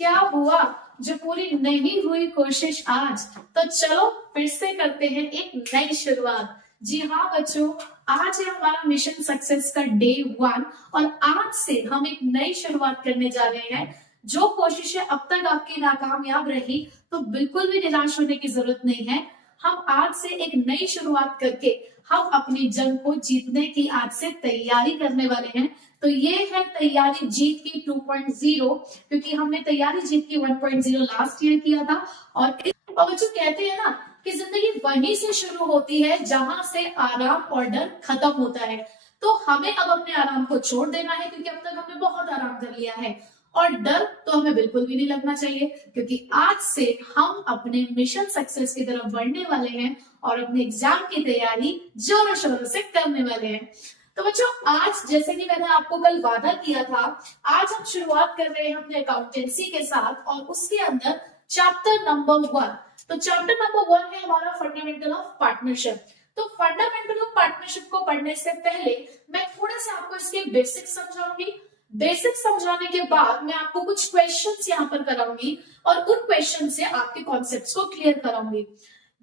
क्या हुआ जो पूरी नहीं हुई कोशिश आज। तो चलो फिर से करते हैं एक नई शुरुआत। जी हाँ बच्चों, आज है हमारा मिशन सक्सेस का डे 1 और आज से हम एक नई शुरुआत करने जा रहे हैं। जो कोशिशें अब तक आपकी नाकामयाब रही तो बिल्कुल भी निराश होने की जरूरत नहीं है। हम आज से एक नई शुरुआत करके हम अपनी जंग को जीतने की आज से तैयारी करने वाले हैं। तो ये है तैयारी जीत की 2.0, क्योंकि हमने तैयारी जीत की 1.0 लास्ट ईयर किया था। और बच्चों कहते हैं ना कि जिंदगी वहीं से शुरू होती है जहां से आराम और डर खत्म होता है। तो हमें अब अपने आराम को छोड़ देना है, क्योंकि अब तक हमने बहुत आराम कर लिया है। और डर तो हमें बिल्कुल भी नहीं लगना चाहिए, क्योंकि आज से हम अपने मिशन सक्सेस की तरफ बढ़ने वाले हैं और अपने एग्जाम की तैयारी जोरों शोरों से करने वाले हैं। तो बच्चों आज जैसे कि मैंने आपको कल वादा किया था, आज हम शुरुआत कर रहे हैं अपने अकाउंटेंसी के साथ और उसके अंदर चैप्टर नंबर 1। तो चैप्टर नंबर 1 है हमारा फंडामेंटल ऑफ पार्टनरशिप। तो फंडामेंटल ऑफ पार्टनरशिप को पढ़ने से पहले मैं थोड़ा सा आपको इसके बेसिक्स समझाऊंगी। बेसिक समझाने के बाद मैं आपको कुछ क्वेश्चंस यहाँ पर कराऊंगी और उन क्वेश्चन से आपके कॉन्सेप्ट्स को क्लियर कराऊंगी।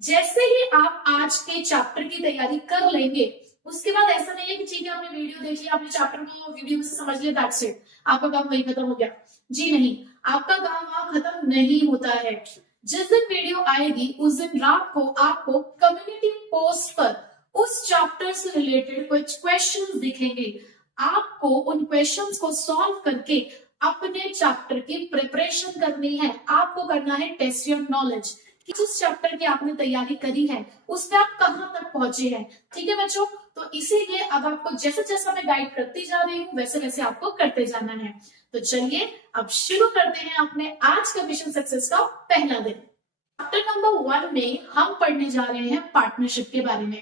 जैसे ही आप आज के चैप्टर की तैयारी कर लेंगे, उसके बाद ऐसा नहीं है कि ठीक है आपने वीडियो देख लिया, आपने चैप्टर को वीडियो से समझ लिया, दैट्स इट, आपका काम वही खत्म हो गया। जी नहीं, आपका काम वहां खत्म नहीं होता है। जिस दिन वीडियो आएगी उस दिन रात को आपको कम्युनिटी पोस्ट पर उस चैप्टर से रिलेटेड कुछ क्वेश्चंस दिखेंगे। आपको उन क्वेश्चंस को सॉल्व करके अपने चैप्टर की प्रिपरेशन करनी है। आपको करना है टेस्ट योर नॉलेज कि जिस चैप्टर की आपने तैयारी करी है उसमें आप कहां तक पहुंचे हैं। ठीक है बच्चों, तो इसीलिए अब आपको जैसे जैसा मैं गाइड करती जा रही हूँ वैसे वैसे आपको करते जाना है। तो चलिए अब शुरू करते हैं अपने आज का मिशन सक्सेस का पहला दिन। चैप्टर नंबर 1 में हम पढ़ने जा रहे हैं पार्टनरशिप के बारे में।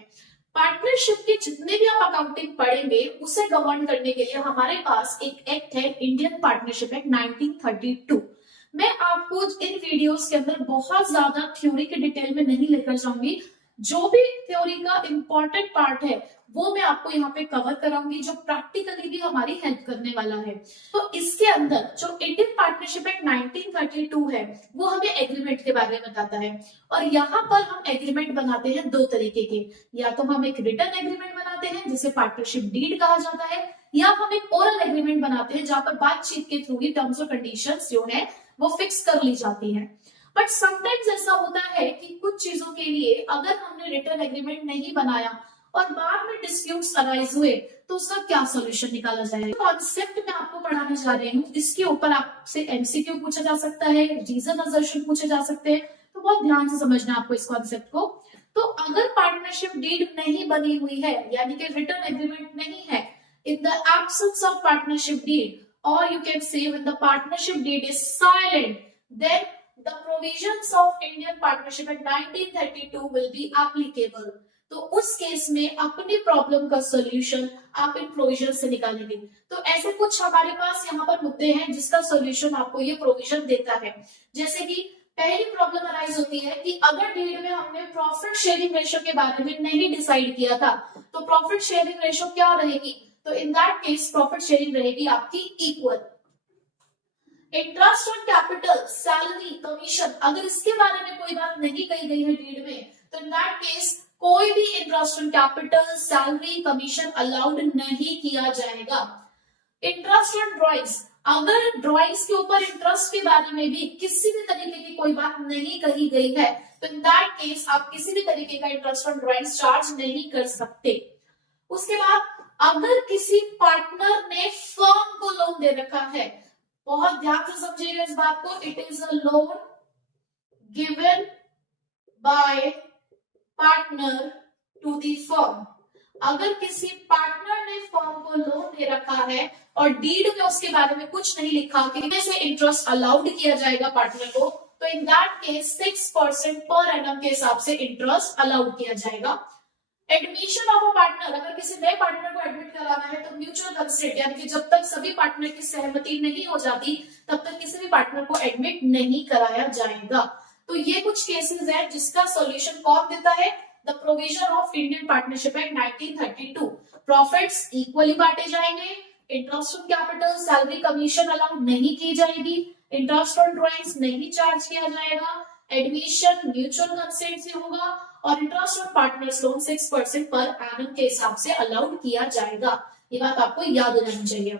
पार्टनरशिप के जितने भी आप अकाउंटिंग पढ़ेंगे उसे गवर्न करने के लिए हमारे पास एक एक्ट है, इंडियन पार्टनरशिप एक्ट 1932। मैं आपको इन वीडियोस के अंदर बहुत ज्यादा थ्योरी के डिटेल में नहीं लेकर जाऊंगी। जो भी थ्योरी का इंपॉर्टेंट पार्ट है वो मैं आपको यहाँ पे कवर कराऊंगी, जो प्रैक्टिकली भी हमारी हेल्प करने वाला है। तो इसके अंदर जो इंडियन पार्टनरशिप एक्ट 1932 है वो हमें एग्रीमेंट के बारे में बताता है। और यहाँ पर हम एग्रीमेंट बनाते हैं दो तरीके के, या तो हम एक रिटन एग्रीमेंट बनाते हैं जिसे पार्टनरशिप डीड कहा जाता है, या हम एक ओरल एग्रीमेंट बनाते हैं जहां पर बातचीत के थ्रू ही टर्म्स और कंडीशंस जो है वो फिक्स कर ली जाती है। बट समटाइम्स ऐसा होता है कि कुछ चीजों के लिए अगर हमने रिटर्न एग्रीमेंट नहीं बनाया और बाद में डिस्प्यूट्स अराइज हुए तो उसका क्या सॉल्यूशन निकाला जाए। कॉन्सेप्ट मैं आपको पढ़ाने जा रही हूँ, इसके ऊपर आपसे एमसीक्यू पूछा जा सकता है, रीजन असर्शन पूछे जा सकते हैं, तो बहुत ध्यान से समझना आपको इस कॉन्सेप्ट को। तो अगर पार्टनरशिप डीड नहीं बनी हुई है यानी कि रिटर्न एग्रीमेंट नहीं है, in the absence of partnership deed, or you can say when the partnership deed is silent, then the provisions of Indian Partnership Act 1932 will be applicable। तो उस केस में अपनी प्रॉब्लम का सॉल्यूशन आप इन provision से निकालेंगे। तो ऐसे कुछ हमारे पास यहाँ पर मुद्दे हैं जिसका सॉल्यूशन आपको ये प्रोविजन देता है। जैसे कि पहली प्रॉब्लम अराइज होती है कि अगर डीड में हमने प्रॉफिट शेयरिंग रेशो के बारे में नहीं डिसाइड किया था, तो प्रॉफिट शेयरिंग रेशो क्या रहेगी, तो in that case profit sharing रहेगी आपकी equal. Interest on capital, salary, commission, अगर इसके बारे में कोई बात नहीं कही गई है डीड में, तो इन दैट केस कोई भी interest on capital, salary, commission allowed नहीं किया जाएगा। इंटरेस्ट ऑन ड्रॉइंग्स, अगर ड्रॉइंग्स के ऊपर इंटरेस्ट के बारे में भी किसी भी तरीके की कोई बात नहीं कही गई है, तो इन दैट केस आप किसी भी तरीके का इंटरेस्ट ऑन ड्रॉइंग्स चार्ज नहीं कर सकते। उसके बाद अगर किसी पार्टनर ने फर्म को लोन दे रखा है, बहुत ध्यान से समझिएगा इस बात को, it is a loan given by partner to the firm. अगर किसी पार्टनर ने फर्म को लोन दे रखा है और डीड में उसके बारे में कुछ नहीं लिखा कि से इंटरेस्ट अलाउड किया जाएगा पार्टनर को, तो in that case 6% per annum के हिसाब से इंटरेस्ट अलाउड किया जाएगा। एडमिशन ऑफ अ पार्टनर, अगर किसी नए पार्टनर को एडमिट कराना है तो म्यूचुअल कंसेंट यानी कि जब तक सभी पार्टनर की सहमति नहीं हो जाती तब तक किसी भी पार्टनर को एडमिट नहीं कराया जाएगा। तो ये कुछ केसेस हैं जिसका सॉल्यूशन कौन देता है, the provision of Indian partnership act 1932। Profits equally बांटे जाएंगे, interest on capital, salary, commission allowed नहीं की जाएगी, इंटरेस्ट ऑन ड्राइंग्स नहीं चार्ज किया जाएगा, एडमिशन म्यूचुअल कंसेंट से होगा और interest on partners loan 6% per annum के हिसाब से अलाउड किया जाएगा। ये बात आपको याद हो जानी चाहिए।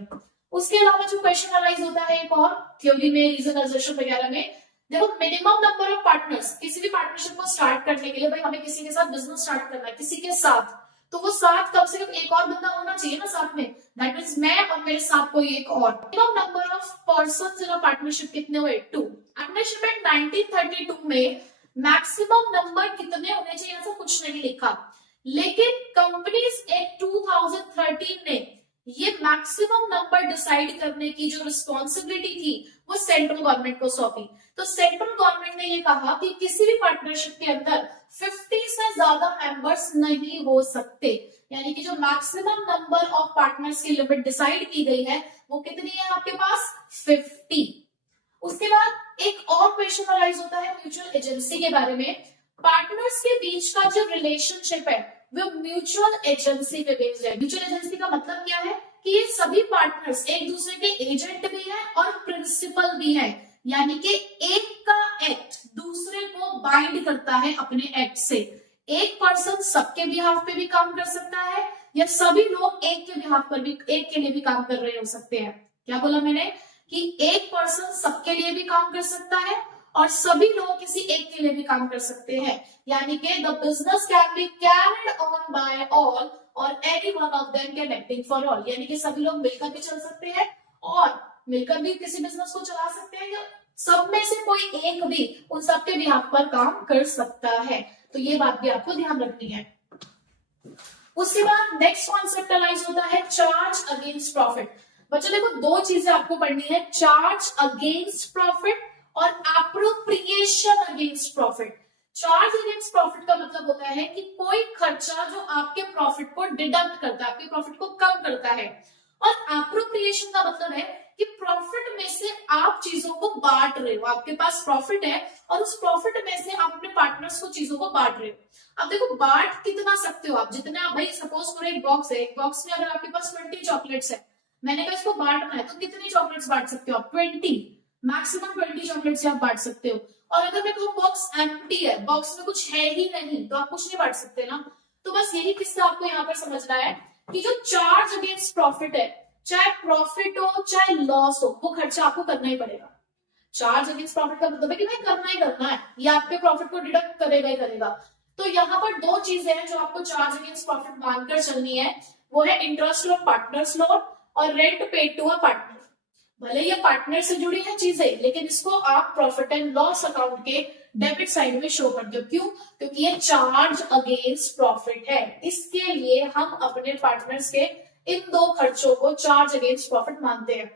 उसके अलावा जो क्वेश्चन अराइज होता है एक और थ्योरी में, रीजन असर्शन वगैरह में, देखो मिनिमम नंबर ऑफ पार्टनर्स, किसी भी पार्टनरशिप को स्टार्ट करने के लिए भाई हमें किसी के साथ बिजनेस स्टार्ट करना है, किसी के साथ, तो वो साथ कम से कम एक और बंदा होना चाहिए ना साथ में, दैट मींस मैं और मेरे साथ कोई एक और। Minimum number of persons in a partnership कितने हुए? 2। पार्टनरशिप एक्ट 1932 में मैक्सिमम नंबर कितने होने चाहिए ऐसा कुछ नहीं लिखा, लेकिन कंपनीज एक्ट 2013 ने ये मैक्सिमम नंबर डिसाइड करने की जो रिस्पॉन्सिबिलिटी थी वो सेंट्रल गवर्नमेंट को सौंपी। तो सेंट्रल गवर्नमेंट ने ये कहा कि किसी भी पार्टनरशिप के अंदर 50 से ज्यादा मेंबर्स नहीं हो सकते, यानी कि जो मैक्सिमम नंबर ऑफ पार्टनर्स की लिमिट डिसाइड की गई है वो कितनी है आपके पास? 50। उसके बाद एक और क्वेश्चन अराइज होता है म्यूचुअल एजेंसी के बारे में। पार्टनर्स के बीच का जो रिलेशनशिप है वो म्यूचुअल एजेंसी पे बेस्ड है। म्यूचुअल एजेंसी का मतलब क्या है कि ये सभी पार्टनर्स एक दूसरे के एजेंट भी हैं और प्रिंसिपल भी हैं, यानी कि एक का एक्ट दूसरे को बाइंड करता है अपने एक्ट से। एक पर्सन सबके बिहाफ पे भी काम कर सकता है या सभी लोग एक के बिहाफ पर भी, एक के लिए भी काम कर रहे हो सकते हैं। क्या बोला मैंने? कि एक पर्सन सबके लिए भी काम कर सकता है और सभी लोग किसी एक के लिए भी काम कर सकते हैं, यानी कि the business can be carried on by all or any one of them can acting for all, यानी कि सभी लोग मिलकर भी चल सकते हैं और मिलकर भी किसी बिजनेस को चला सकते हैं, या सब में से कोई एक भी उन सबके बिहाफ पर काम कर सकता है। तो ये बात भी आपको ध्यान रखनी है। उसके बाद नेक्स्ट कॉन्सेप्ट अलाइज होता है चार्ज अगेंस्ट प्रॉफिट। बच्चों देखो दो चीजें आपको पढ़नी है, चार्ज अगेंस्ट प्रॉफिट और appropriation against profit. Charge against profit का मतलब होता है कि कोई खर्चा जो आपके प्रॉफिट को डिडक्ट करता है, आपके प्रॉफिट को कम करता है, और एप्रोप्रिएशन का मतलब है कि प्रॉफिट में से आप चीजों को बांट रहे हो। आपके पास प्रॉफिट है और उस प्रॉफिट में से आप अपने पार्टनर्स को चीजों को बांट रहे हो। अब देखो बांट कितना सकते हो आप, जितने आप, भाई सपोज करो एक बॉक्स है, एक बॉक्स में अगर आपके पास 20 चॉकलेट्स है, मैंने कहा इसको बांटना है, तो कितनी चॉकलेट्स बांट सकते हो आप? 20, मैक्सिमम 20 चॉकलेट्स आप बांट सकते हो। और अगर मैं कहूँ बॉक्स एम्प्टी है, बॉक्स में कुछ है ही नहीं, तो आप कुछ नहीं बांट सकते ना। तो बस यही किस्सा आपको यहाँ पर समझना है कि जो चार्ज अगेंस्ट प्रॉफिट है, चाहे प्रॉफिट हो चाहे लॉस हो, वो खर्चा आपको करना ही पड़ेगा। चार्ज अगेंस्ट प्रॉफिट का मतलब है कि भाई करना ही करना है, ये आपके प्रॉफिट को डिडक्ट करेगा ही करेगा। तो यहाँ पर दो चीजें हैं जो आपको चार्ज अगेंस्ट प्रॉफिट मानकर चलनी है, वो है इंटरेस्ट ऑन पार्टनर्स लोन और rent paid to a partner. भले ये पार्टनर से जुड़ी है चीजें, लेकिन इसको आप प्रॉफिट एंड लॉस अकाउंट के डेबिट साइड में शो कर दो। क्यों? क्योंकि ये चार्ज अगेंस्ट प्रॉफिट है, इसके लिए हम अपने पार्टनर्स के इन दो खर्चों को चार्ज अगेंस्ट प्रॉफिट मानते हैं।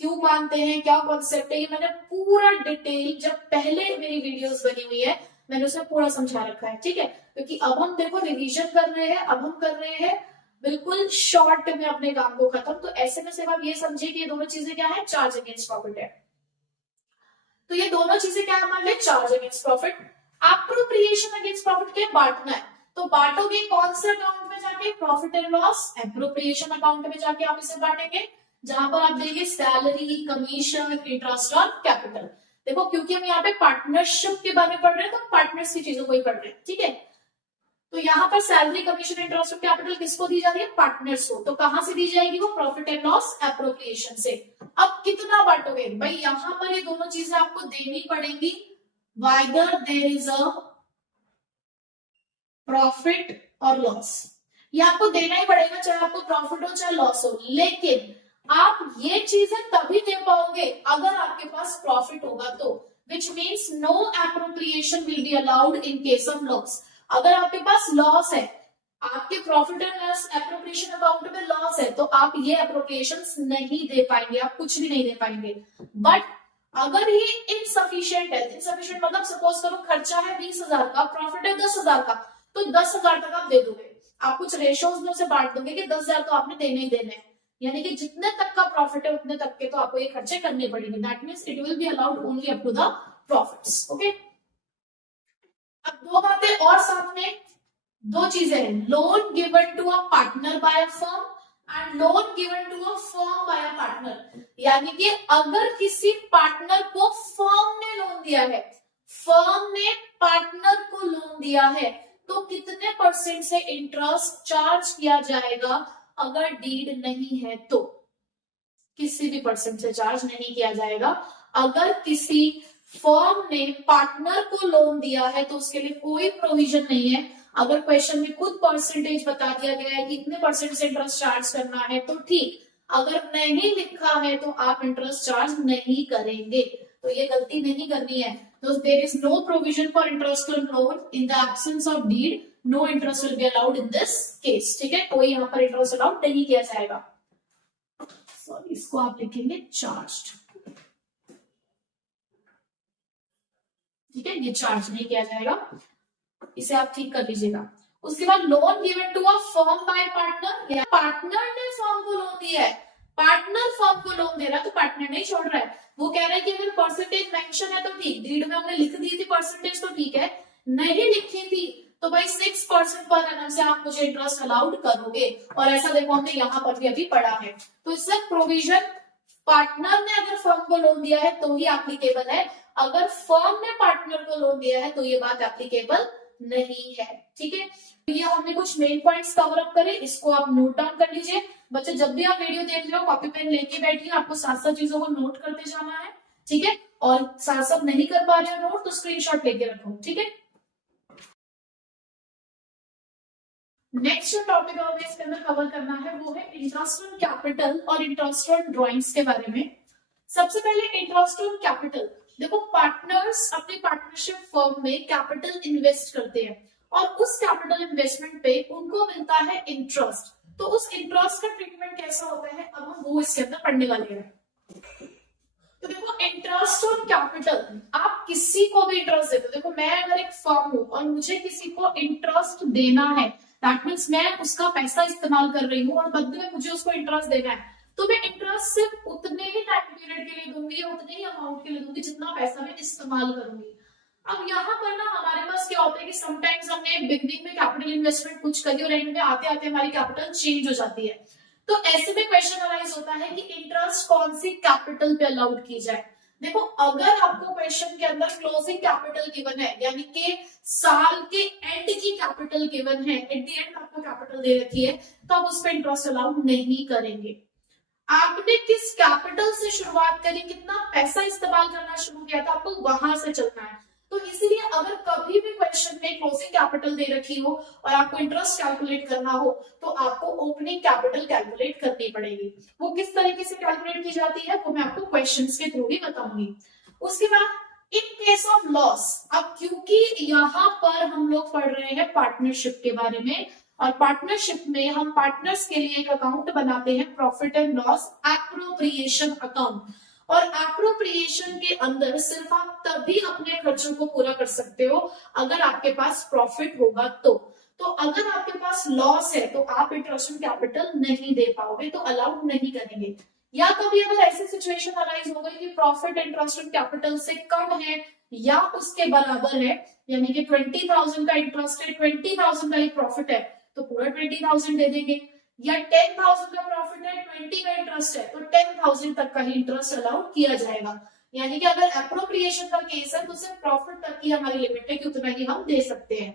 क्यों मानते हैं, क्या कॉन्सेप्ट है, ये मैंने पूरा डिटेल जब पहले मेरी वीडियोस बनी हुई है मैंने उसमें पूरा समझा रखा है, ठीक है। क्योंकि अब हम देखो रिवीजन कर रहे हैं, अब हम कर रहे हैं बिल्कुल शॉर्ट में अपने काम को खत्म। तो ऐसे में सिर्फ आप ये समझिए कि ये दोनों चीजें क्या है, चार्ज अगेंस्ट प्रॉफिट है। तो ये दोनों चीजें क्या है हमारे लिए, charge against profit. Appropriation against profit के बांटना है, तो बांटोगे कौन से अकाउंट में जाके, profit and loss appropriation account में जाके आप इसे बांटेंगे, जहां पर आप देंगे सैलरी, कमीशन, इंटरेस्ट और कैपिटल। देखो क्योंकि हम यहाँ पे पार्टनरशिप के बारे में पढ़ रहे हैं तो पार्टनर्स की चीजों को ही पढ़ रहे हैं, ठीक है। तो यहाँ पर सैलरी, कमीशन, इंटरेस्ट और कैपिटल किसको दी जा रही है, पार्टनर्स को। तो कहां से दी जाएगी वो, प्रॉफिट एंड लॉस एप्रोप्रिएशन से। अब कितना बांटोगे भाई, यहां पर ये दोनों चीजें आपको देनी पड़ेंगी, whether there is a profit और लॉस। ये आपको देना ही पड़ेगा, चाहे आपको प्रॉफिट हो चाहे लॉस हो। लेकिन आप ये चीजें तभी दे पाओगे अगर आपके पास प्रॉफिट होगा तो, which means no appropriation will be allowed in case of loss. अगर आपके पास लॉस है, आपके profit and loss appropriation account में लॉस है, तो आप ये एप्रोप्रिएशन नहीं दे पाएंगे, आप कुछ भी नहीं दे पाएंगे। बट अगर ये इनसफिशिएंट है, इनसफिशिएंट मतलब सपोज करो खर्चा है 20,000 का, प्रॉफिट है 10,000 का, तो 10,000 तक आप दे दोगे। आप कुछ रेशोज में उसे बांट दोगे कि 10,000 तो आपने देने ही देने, यानी कि जितने तक का प्रॉफिट है उतने तक के तो आपको ये खर्चे करने पड़ेंगे। That means it will be allowed only up to the profits, okay. अब दो बातें और साथ में, दो चीजें हैं, loan given to a partner by a firm and loan given to a firm by a partner, यानी कि अगर किसी पार्टनर को फर्म ने लोन दिया है, फर्म ने पार्टनर को लोन दिया है, तो कितने परसेंट से इंटरेस्ट चार्ज किया जाएगा? अगर डीड नहीं है तो किसी भी परसेंट से चार्ज नहीं किया जाएगा। अगर किसी फर्म ने पार्टनर को लोन दिया है तो उसके लिए कोई प्रोविजन नहीं है। अगर क्वेश्चन में खुद परसेंटेज बता दिया गया है कि इतने परसेंट से इंटरेस्ट चार्ज करना है तो ठीक, अगर नहीं लिखा है तो आप इंटरेस्ट चार्ज नहीं करेंगे, तो ये गलती नहीं करनी है। तो there is no provision for interest on loan in the absence of deed, no interest will be allowed in this case. ठीक है, कोई यहाँ पर इंटरेस्ट अलाउड नहीं किया जाएगा। सॉरी, इसको आप लिखेंगे चार्ज्ड। ठीक है, ये चार्ज नहीं किया जाएगा, इसे आप ठीक कर लीजिएगा। उसके बाद loan given to a firm by partner, या पार्टनर ने फर्म को लोन दिया है, पार्टनर फर्म को लोन दे रहा है तो पार्टनर नहीं छोड़ रहा है। वो कह रहा है कि अगर परसेंटेज मेंशन है तो ठीक, डीड में हमने लिख दी थी परसेंटेज तो ठीक है, नहीं लिखी थी तो भाई 6% पर एनम से आप मुझे इंटरेस्ट अलाउड करोगे, और ऐसा देखो हमने यहाँ पर भी अभी पढ़ा है। तो इससे प्रोविजन पार्टनर ने अगर फर्म को लोन दिया है तो ही एप्लीकेबल है, अगर फर्म ने पार्टनर को लोन दिया है तो ये बात एप्लीकेबल नहीं है। ठीक है, ये हमने कुछ मेन पॉइंट्स कवर अप करे, इसको आप नोट डाउन कर लीजिए। बच्चे जब भी आप वीडियो देख रहे हो कॉपी पेन लेके बैठिए, आपको साथ साथ चीजों को नोट करते जाना है। ठीक है, और साथ साथ नहीं कर पा रहे हो नोट तो स्क्रीनशॉट लेके रखो। ठीक है, नेक्स्ट जो टॉपिक हमें इसके अंदर कवर करना है वो है इंटरेस्ट ऑन कैपिटल और इंटरेस्ट ऑन ड्राइंग्स के बारे में। सबसे पहले इंटरेस्ट ऑन कैपिटल, देखो पार्टनर्स अपनी पार्टनरशिप फर्म में कैपिटल इन्वेस्ट करते हैं और उस कैपिटल इन्वेस्टमेंट पे उनको मिलता है इंटरेस्ट। तो उस इंटरेस्ट का ट्रीटमेंट कैसा होता है, अब हम वो इसके अंदर पढ़ने वाले हैं। तो देखो इंटरेस्ट ऑन कैपिटल, आप किसी को भी इंटरेस्ट देते हो, देखो मैं अगर एक फर्म हूं और मुझे किसी को इंटरेस्ट देना है, दैट मीन्स मैं उसका पैसा इस्तेमाल कर रही हूँ और बदले में मुझे उसको इंटरेस्ट देना है, तो मैं इंटरेस्ट सिर्फ उतने ही टाइम पीरियड के लिए दूंगी या उतने ही अमाउंट के लिए दूंगी जितना पैसा मैं इस्तेमाल करूंगी। अब यहाँ पर ना हमारे पास क्या होता है कि समटाइम्स हमने बिगनिंग में कैपिटल इन्वेस्टमेंट कुछ करी और एंड में आते आते हमारी कैपिटल चेंज हो जाती है, तो ऐसे में क्वेश्चन अराइज होता है कि इंटरेस्ट कौन सी कैपिटल पे अलाउड की जाए। देखो अगर आपको क्वेश्चन के अंदर क्लोजिंग कैपिटल गिवन है, यानी कि साल के एंड की कैपिटल गिवन है, एट द एंड आपको कैपिटल दे रखी है, तो आप उस पर इंटरेस्ट अलाउड नहीं करेंगे। आपने किस कैपिटल से शुरुआत करी, कितना पैसा इस्तेमाल करना शुरू किया था, आपको वहां से चलना है। तो इसीलिए अगर कभी भी क्वेश्चन में क्लोजिंग कैपिटल दे रखी हो और आपको इंटरेस्ट कैलकुलेट करना हो तो आपको ओपनिंग कैपिटल कैलकुलेट करनी पड़ेगी। वो किस तरीके से कैलकुलेट की जाती है वो मैं आपको क्वेश्चंस के थ्रू ही बताऊंगी। उसके बाद इन केस ऑफ लॉस, अब क्योंकि यहाँ पर हम लोग पढ़ रहे हैं पार्टनरशिप के बारे में, और पार्टनरशिप में हम पार्टनर्स के लिए एक अकाउंट बनाते हैं, profit and loss appropriation account. और एप्रोप्रिएशन के अंदर सिर्फ आप तभी अपने खर्चों को पूरा कर सकते हो अगर आपके पास प्रॉफिट होगा तो अगर आपके पास लॉस है तो आप इंटरेस्ट ऑन कैपिटल नहीं दे पाओगे, तो अलाउड नहीं करेंगे। या कभी अगर ऐसी सिचुएशन अराइज हो गई कि प्रॉफिट इंटरेस्ट ऑन कैपिटल से कम है या उसके बराबर है, यानी कि 20,000 का इंटरेस्ट है, 20,000 का ही प्रॉफिट है तो पूरा 20,000 दे देंगे, या 10,000 का प्रॉफिट है 20 का इंटरेस्ट है तो 10,000 तक का ही इंटरेस्ट अलाउड किया जाएगा। यानी कि अगर एप्रोप्रिएशन का केस है तो सिर्फ प्रॉफिट तक की हमारी लिमिट है कि उतना ही हम दे सकते हैं।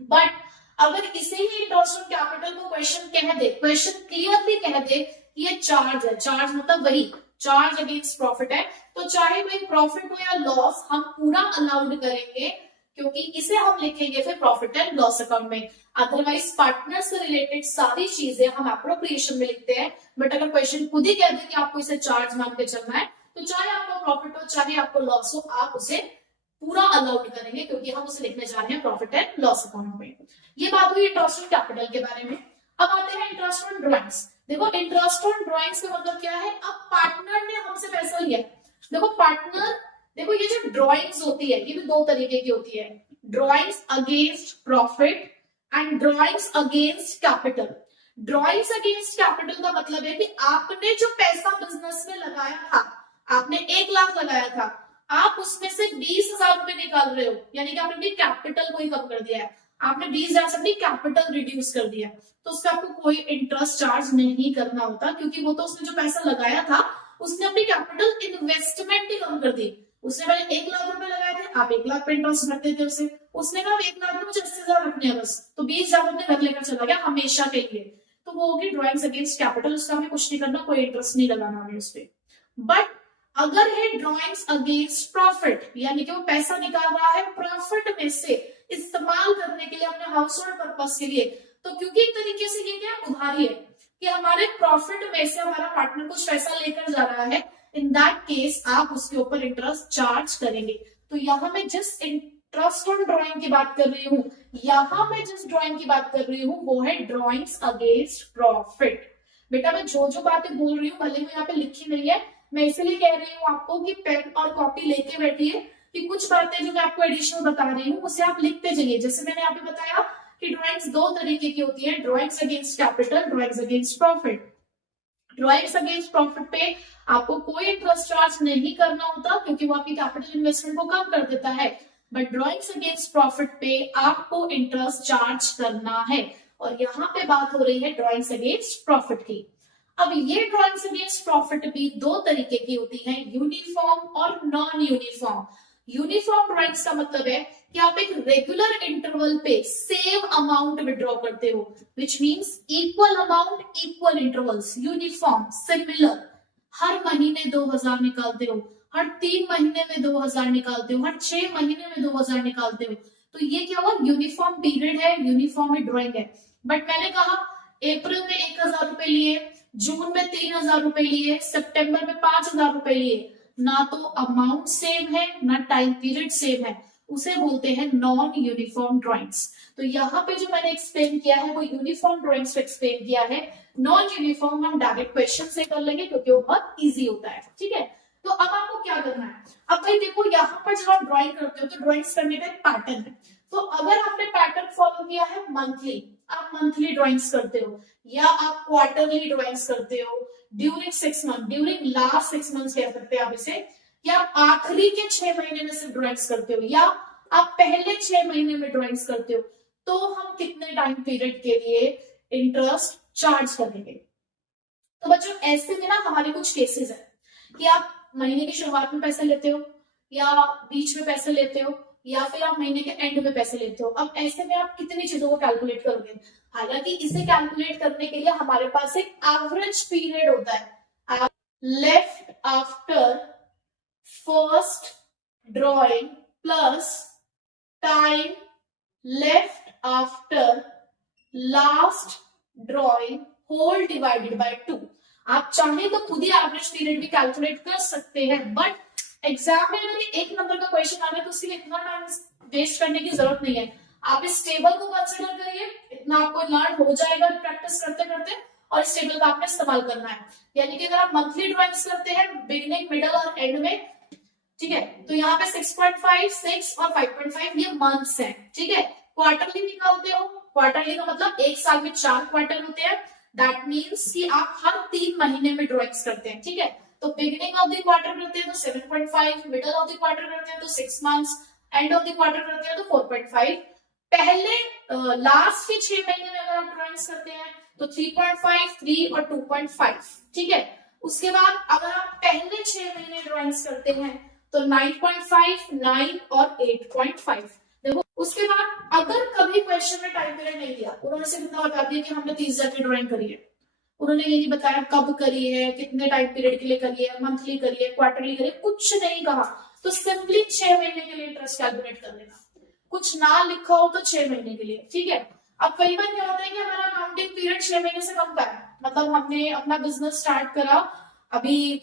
बट अगर इसे ही इंटरेस्ट ऑन कैपिटल को क्वेश्चन कह दे, क्वेश्चन क्लियरली कह दे कि ये चार्ज है, चार्ज मतलब वही चार्ज अगेंस्ट प्रॉफिट है, तो चाहे वही प्रॉफिट हो या लॉस हम पूरा अलाउड करेंगे, क्योंकि इसे हम लिखेंगे फिर प्रॉफिट एंड लॉस अकाउंट में। अदरवाइज पार्टनर से रिलेटेड सारी चीजें हम एप्रोप्रिएशन में लिखते हैं, बट अगर क्वेश्चन खुद ही कह दे कि आपको इसे चार्ज मान के चलना है तो चाहे आपको प्रॉफिट हो चाहे आपको लॉस हो आप उसे पूरा अलाउड करेंगे, क्योंकि हम उसे लिखने जा रहे हैं प्रॉफिट एंड लॉस अकाउंट में। ये बात हुई इंटरेस्ट ऑन कैपिटल के बारे में। अब आते हैं इंटरेस्ट ऑन ड्राइंग्स। देखो इंटरेस्ट ऑन ड्राइंग्स का मतलब क्या है, अब पार्टनर ने हमसे पैसा लिया, देखो पार्टनर, देखो ये जो ड्राइंग्स होती है ये भी दो तरीके की होती है, drawings against profit and drawings against capital. Drawings against capital का मतलब है कि आपने जो पैसा बिजनेस में लगाया था, आपने 1 लाख लगाया था, आप उसमें से 20,000 रुपए निकाल रहे हो, यानी कि आपने कैपिटल को ही कम कर दिया है। आपने 20,000 से अपनी कैपिटल रिड्यूस कर दिया, तो उसका आपको कोई इंटरेस्ट चार्ज नहीं करना होता, क्योंकि वो तो उसने जो पैसा लगाया था उसने अपनी कैपिटल इन्वेस्टमेंट ही कम कर दी। उसने पहले 1 लाख रुपए लगाए थे, आप 1 लाख पे इंटरेस्ट भरते थे उसे, उसने कहा 1 लाख में मुझे 80,000 रखने हैं बस, तो 20,000 अपने घर लेकर चला गया हमेशा के लिए, तो वो होगी ड्रॉइंग्स अगेंस्ट कैपिटल, उसका हमें कुछ नहीं करना, कोई इंटरेस्ट नहीं लगाना हमें उस पर। बट अगर है ड्रॉइंग्स अगेंस्ट प्रॉफिट, यानी कि वो पैसा निकाल रहा है प्रॉफिट में से इस्तेमाल करने के लिए अपने हाउस होल्ड पर्पस के लिए, तो क्योंकि एक तरीके से ये क्या उधारी है कि हमारे प्रॉफिट में से हमारा पार्टनर कुछ पैसा लेकर जा रहा है, इन दैट केस आप उसके ऊपर इंटरेस्ट चार्ज करेंगे। तो यहाँ मैं जिस इंटरेस्ट ऑन ड्रॉइंग की बात कर रही हूँ, यहाँ मैं जिस ड्रॉइंग की बात कर रही हूँ वो है ड्रॉइंग्स अगेंस्ट प्रॉफिट। बेटा मैं जो जो बातें बोल रही हूँ भले ही यहाँ पे लिखी नहीं है, मैं इसलिए कह रही हूँ आपको कि पेन और कॉपी लेके बैठिए, कि कुछ बातें जो मैं आपको एडिशनल बता रही हूँ उसे आप लिखते जाइए। जैसे मैंने यहाँ पे बताया कि ड्रॉइंग्स 2 तरीके की होती है, drawings against capital, drawings against profit. Drawings against profit पे आपको कोई इंटरेस्ट चार्ज नहीं करना होता, क्योंकि वो आपकी कैपिटल इन्वेस्टमेंट को कम कर देता है, बट ड्रॉइंग्स अगेंस्ट प्रॉफिट पे आपको इंटरेस्ट चार्ज करना है। और यहाँ पे बात हो रही है ड्रॉइंग्स अगेंस्ट प्रॉफिट की। अब ये ड्रॉइंग्स अगेंस्ट प्रॉफिट भी 2 तरीके की होती है, यूनिफॉर्म और नॉन यूनिफॉर्म। यूनिफॉर्म ड्रॉइंग्स का मतलब है कि आप एक रेगुलर इंटरवल पे सेम अमाउंट विड्रॉ करते हो, which means equal amount equal intervals, uniform similar, हर महीने 2,000 निकालते हो, हर 3 महीने में 2,000 निकालते हो, हर 6 महीने में 2,000 निकालते हो, तो ये क्या हुआ, यूनिफॉर्म पीरियड है, यूनिफॉर्म ड्रॉइंग है। बट मैंने कहा अप्रैल में 1,000 रुपए लिए, जून में 3,000 रुपए लिए, सितंबर में 5,000 रुपए लिए, ना तो अमाउंट सेम है ना टाइम पीरियड सेम है, उसे बोलते हैं नॉन यूनिफॉर्म ड्रॉइंग्स। तो यहाँ पे जो मैंने एक्सप्लेन किया है वो यूनिफॉर्म ड्रॉइंग्स पे एक्सप्लेन किया है, नॉन यूनिफॉर्म हम डायरेक्ट क्वेश्चन से कर लेंगे क्योंकि वो बहुत इजी होता है। ठीक है, तो अब आपको क्या करना है, अब भाई देखो यहाँ पर जब आप ड्रॉइंग करते हो तो ड्रॉइंग्स करने का एक पैटर्न है, तो अगर आपने पैटर्न फॉलो किया है मंथली, आप मंथली ड्रॉइंग्स करते हो, या आप क्वार्टरली ड्रॉइंग्स करते हो, during 6 month, during last 6 months कह सकते हैं आप इसे, या आप आखिरी के 6 महीने में सिर्फ ड्रॉइंग्स करते हो, या आप पहले 6 महीने में ड्रॉइंग्स करते हो, तो हम कितने टाइम पीरियड के लिए इंटरेस्ट चार्ज करेंगे। तो बच्चों ऐसे में ना हमारे कुछ केसेस है कि आप महीने की शुरुआत में पैसे लेते हो, या बीच में पैसे लेते हो, या फिर आप महीने के एंड में पैसे लेते हो। अब ऐसे में आप कितनी चीजों को कैलकुलेट करोगे, हालांकि इसे कैलकुलेट करने के लिए हमारे पास एक एवरेज पीरियड होता है, left after first drawing plus time left after last drawing whole divided by 2। आप चाहे तो खुद ही एवरेज पीरियड भी कैलकुलेट कर सकते हैं, बट एग्जाम में अगर 1 नंबर का क्वेश्चन आ रहा है तो उसके लिए इतना टाइम वेस्ट करने की जरूरत नहीं है। आप इस टेबल को कंसिडर करिए, इतना आपको लर्न हो जाएगा प्रैक्टिस करते करते, और इस टेबल का आपने इस्तेमाल करना है। यानी कि अगर आप मंथली ड्रॉइंग्स करते हैं बिगिनिंग मिडल और एंड में, ठीक है, तो यहाँ पे 6.5, 6 और 5.5 ये मंथ्स हैं। ठीक है, क्वार्टरली निकालते हो, क्वार्टरली का मतलब एक साल में 4 क्वार्टर होते हैं, दैट मीन्स कि आप हर 3 महीने में ड्रॉइंग्स करते हैं। ठीक है, तो बिगिनिंग ऑफ द क्वार्टर करते हैं तो 7.5, मिडल ऑफ द क्वार्टर करते हैं तो 6 months, end of the quarter करते हैं तो 4.5, पहले लास्ट के 6 महीने में अगर आप ड्रॉइंग्स करते हैं तो 3.5, 3 और 2.5। ठीक है, उसके बाद अगर आप पहले 6 महीने ड्रॉइंग्स करते हैं तो 9.5, 9 और 8.5। देखो उसके बाद अगर कभी क्वेश्चन में टाइम पीरियड नहीं दिया, उन्होंने सिर्फ इतना बता दिया कि हमने 30,000 की ड्रॉइंग करी है, उन्होंने ये नहीं बताया कब करी है, कितने टाइम पीरियड के लिए करी है, मंथली करी है, क्वार्टरली करी है, कुछ नहीं कहा, तो सिंपली 6 महीने के लिए इंटरेस्ट कैलकुलेट कर लेना, कुछ ना लिखा हो तो 6 महीने के लिए। ठीक है, अब कई बार क्या होता है कि हमारा अकाउंटिंग पीरियड 6 महीने से कम का है, मतलब हमने अपना बिजनेस स्टार्ट करा, अभी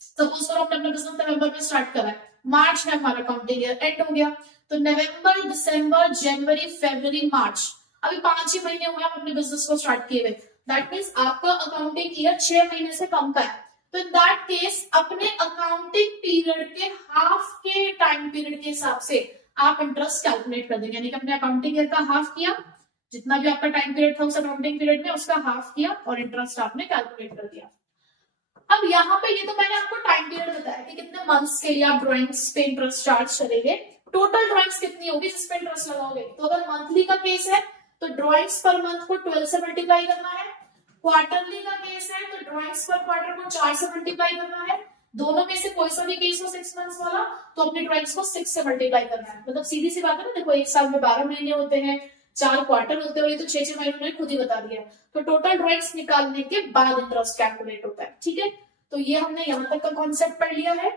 सपोज करो हमने अपना बिजनेस नवंबर में स्टार्ट करा है, मार्च में हमारा अकाउंटिंग ईयर एंड हो गया, तो नवंबर, दिसंबर, जनवरी, फरवरी, मार्च, अभी 5 ही महीने हुए हम अपने बिजनेस को स्टार्ट किए हुए, दैट मींस आपका अकाउंटिंग ईयर 6 महीने से कम का है। तो इन दैट केस अपने अकाउंटिंग पीरियड के हाफ के टाइम पीरियड के हिसाब से आप इंटरेस्ट कैलकुलेट कर देंगे, यानी कि अपने अकाउंटिंग ईयर का हाफ किया, जितना भी आपका टाइम पीरियड था उस अकाउंटिंग पीरियड में उसका हाफ किया और इंटरेस्ट आपने कैलकुलेट कर दिया। अब यहाँ पे ये तो मैंने आपको टाइम पीरियड बताया कि कितने मंथ्स के लिए आप ड्रॉइंग्स पे इंटरेस्ट चार्ज करेंगे, टोटल ड्रॉइंग्स कितनी होगी जिसपे इंटरेस्ट लगाओगे? तो अगर मंथली का केस है तो ड्रॉइंग्स पर मंथ को 12 से मल्टीप्लाई करना है, क्वार्टरली का केस है तो ड्रॉइंग्स पर क्वार्टर को 4 से मल्टीप्लाई करना है, दोनों में से कोई सा भी केस हो 6 मंथ्स वाला तो अपने ड्रॉइंग्स को 6 से मल्टीप्लाई करना है। मतलब सीधी सी बात है ना, देखो एक साल में 12 महीने होते हैं, 4 क्वार्टर होते हैं, ये तो 6 महीनों ने खुद ही बता दिया। तो टोटल ड्रॉइंग्स निकालने के बाद इंटरेस्ट कैलकुलेट होता है, ठीक है। तो ये हमने यहां तक का कॉन्सेप्ट पढ़ लिया है।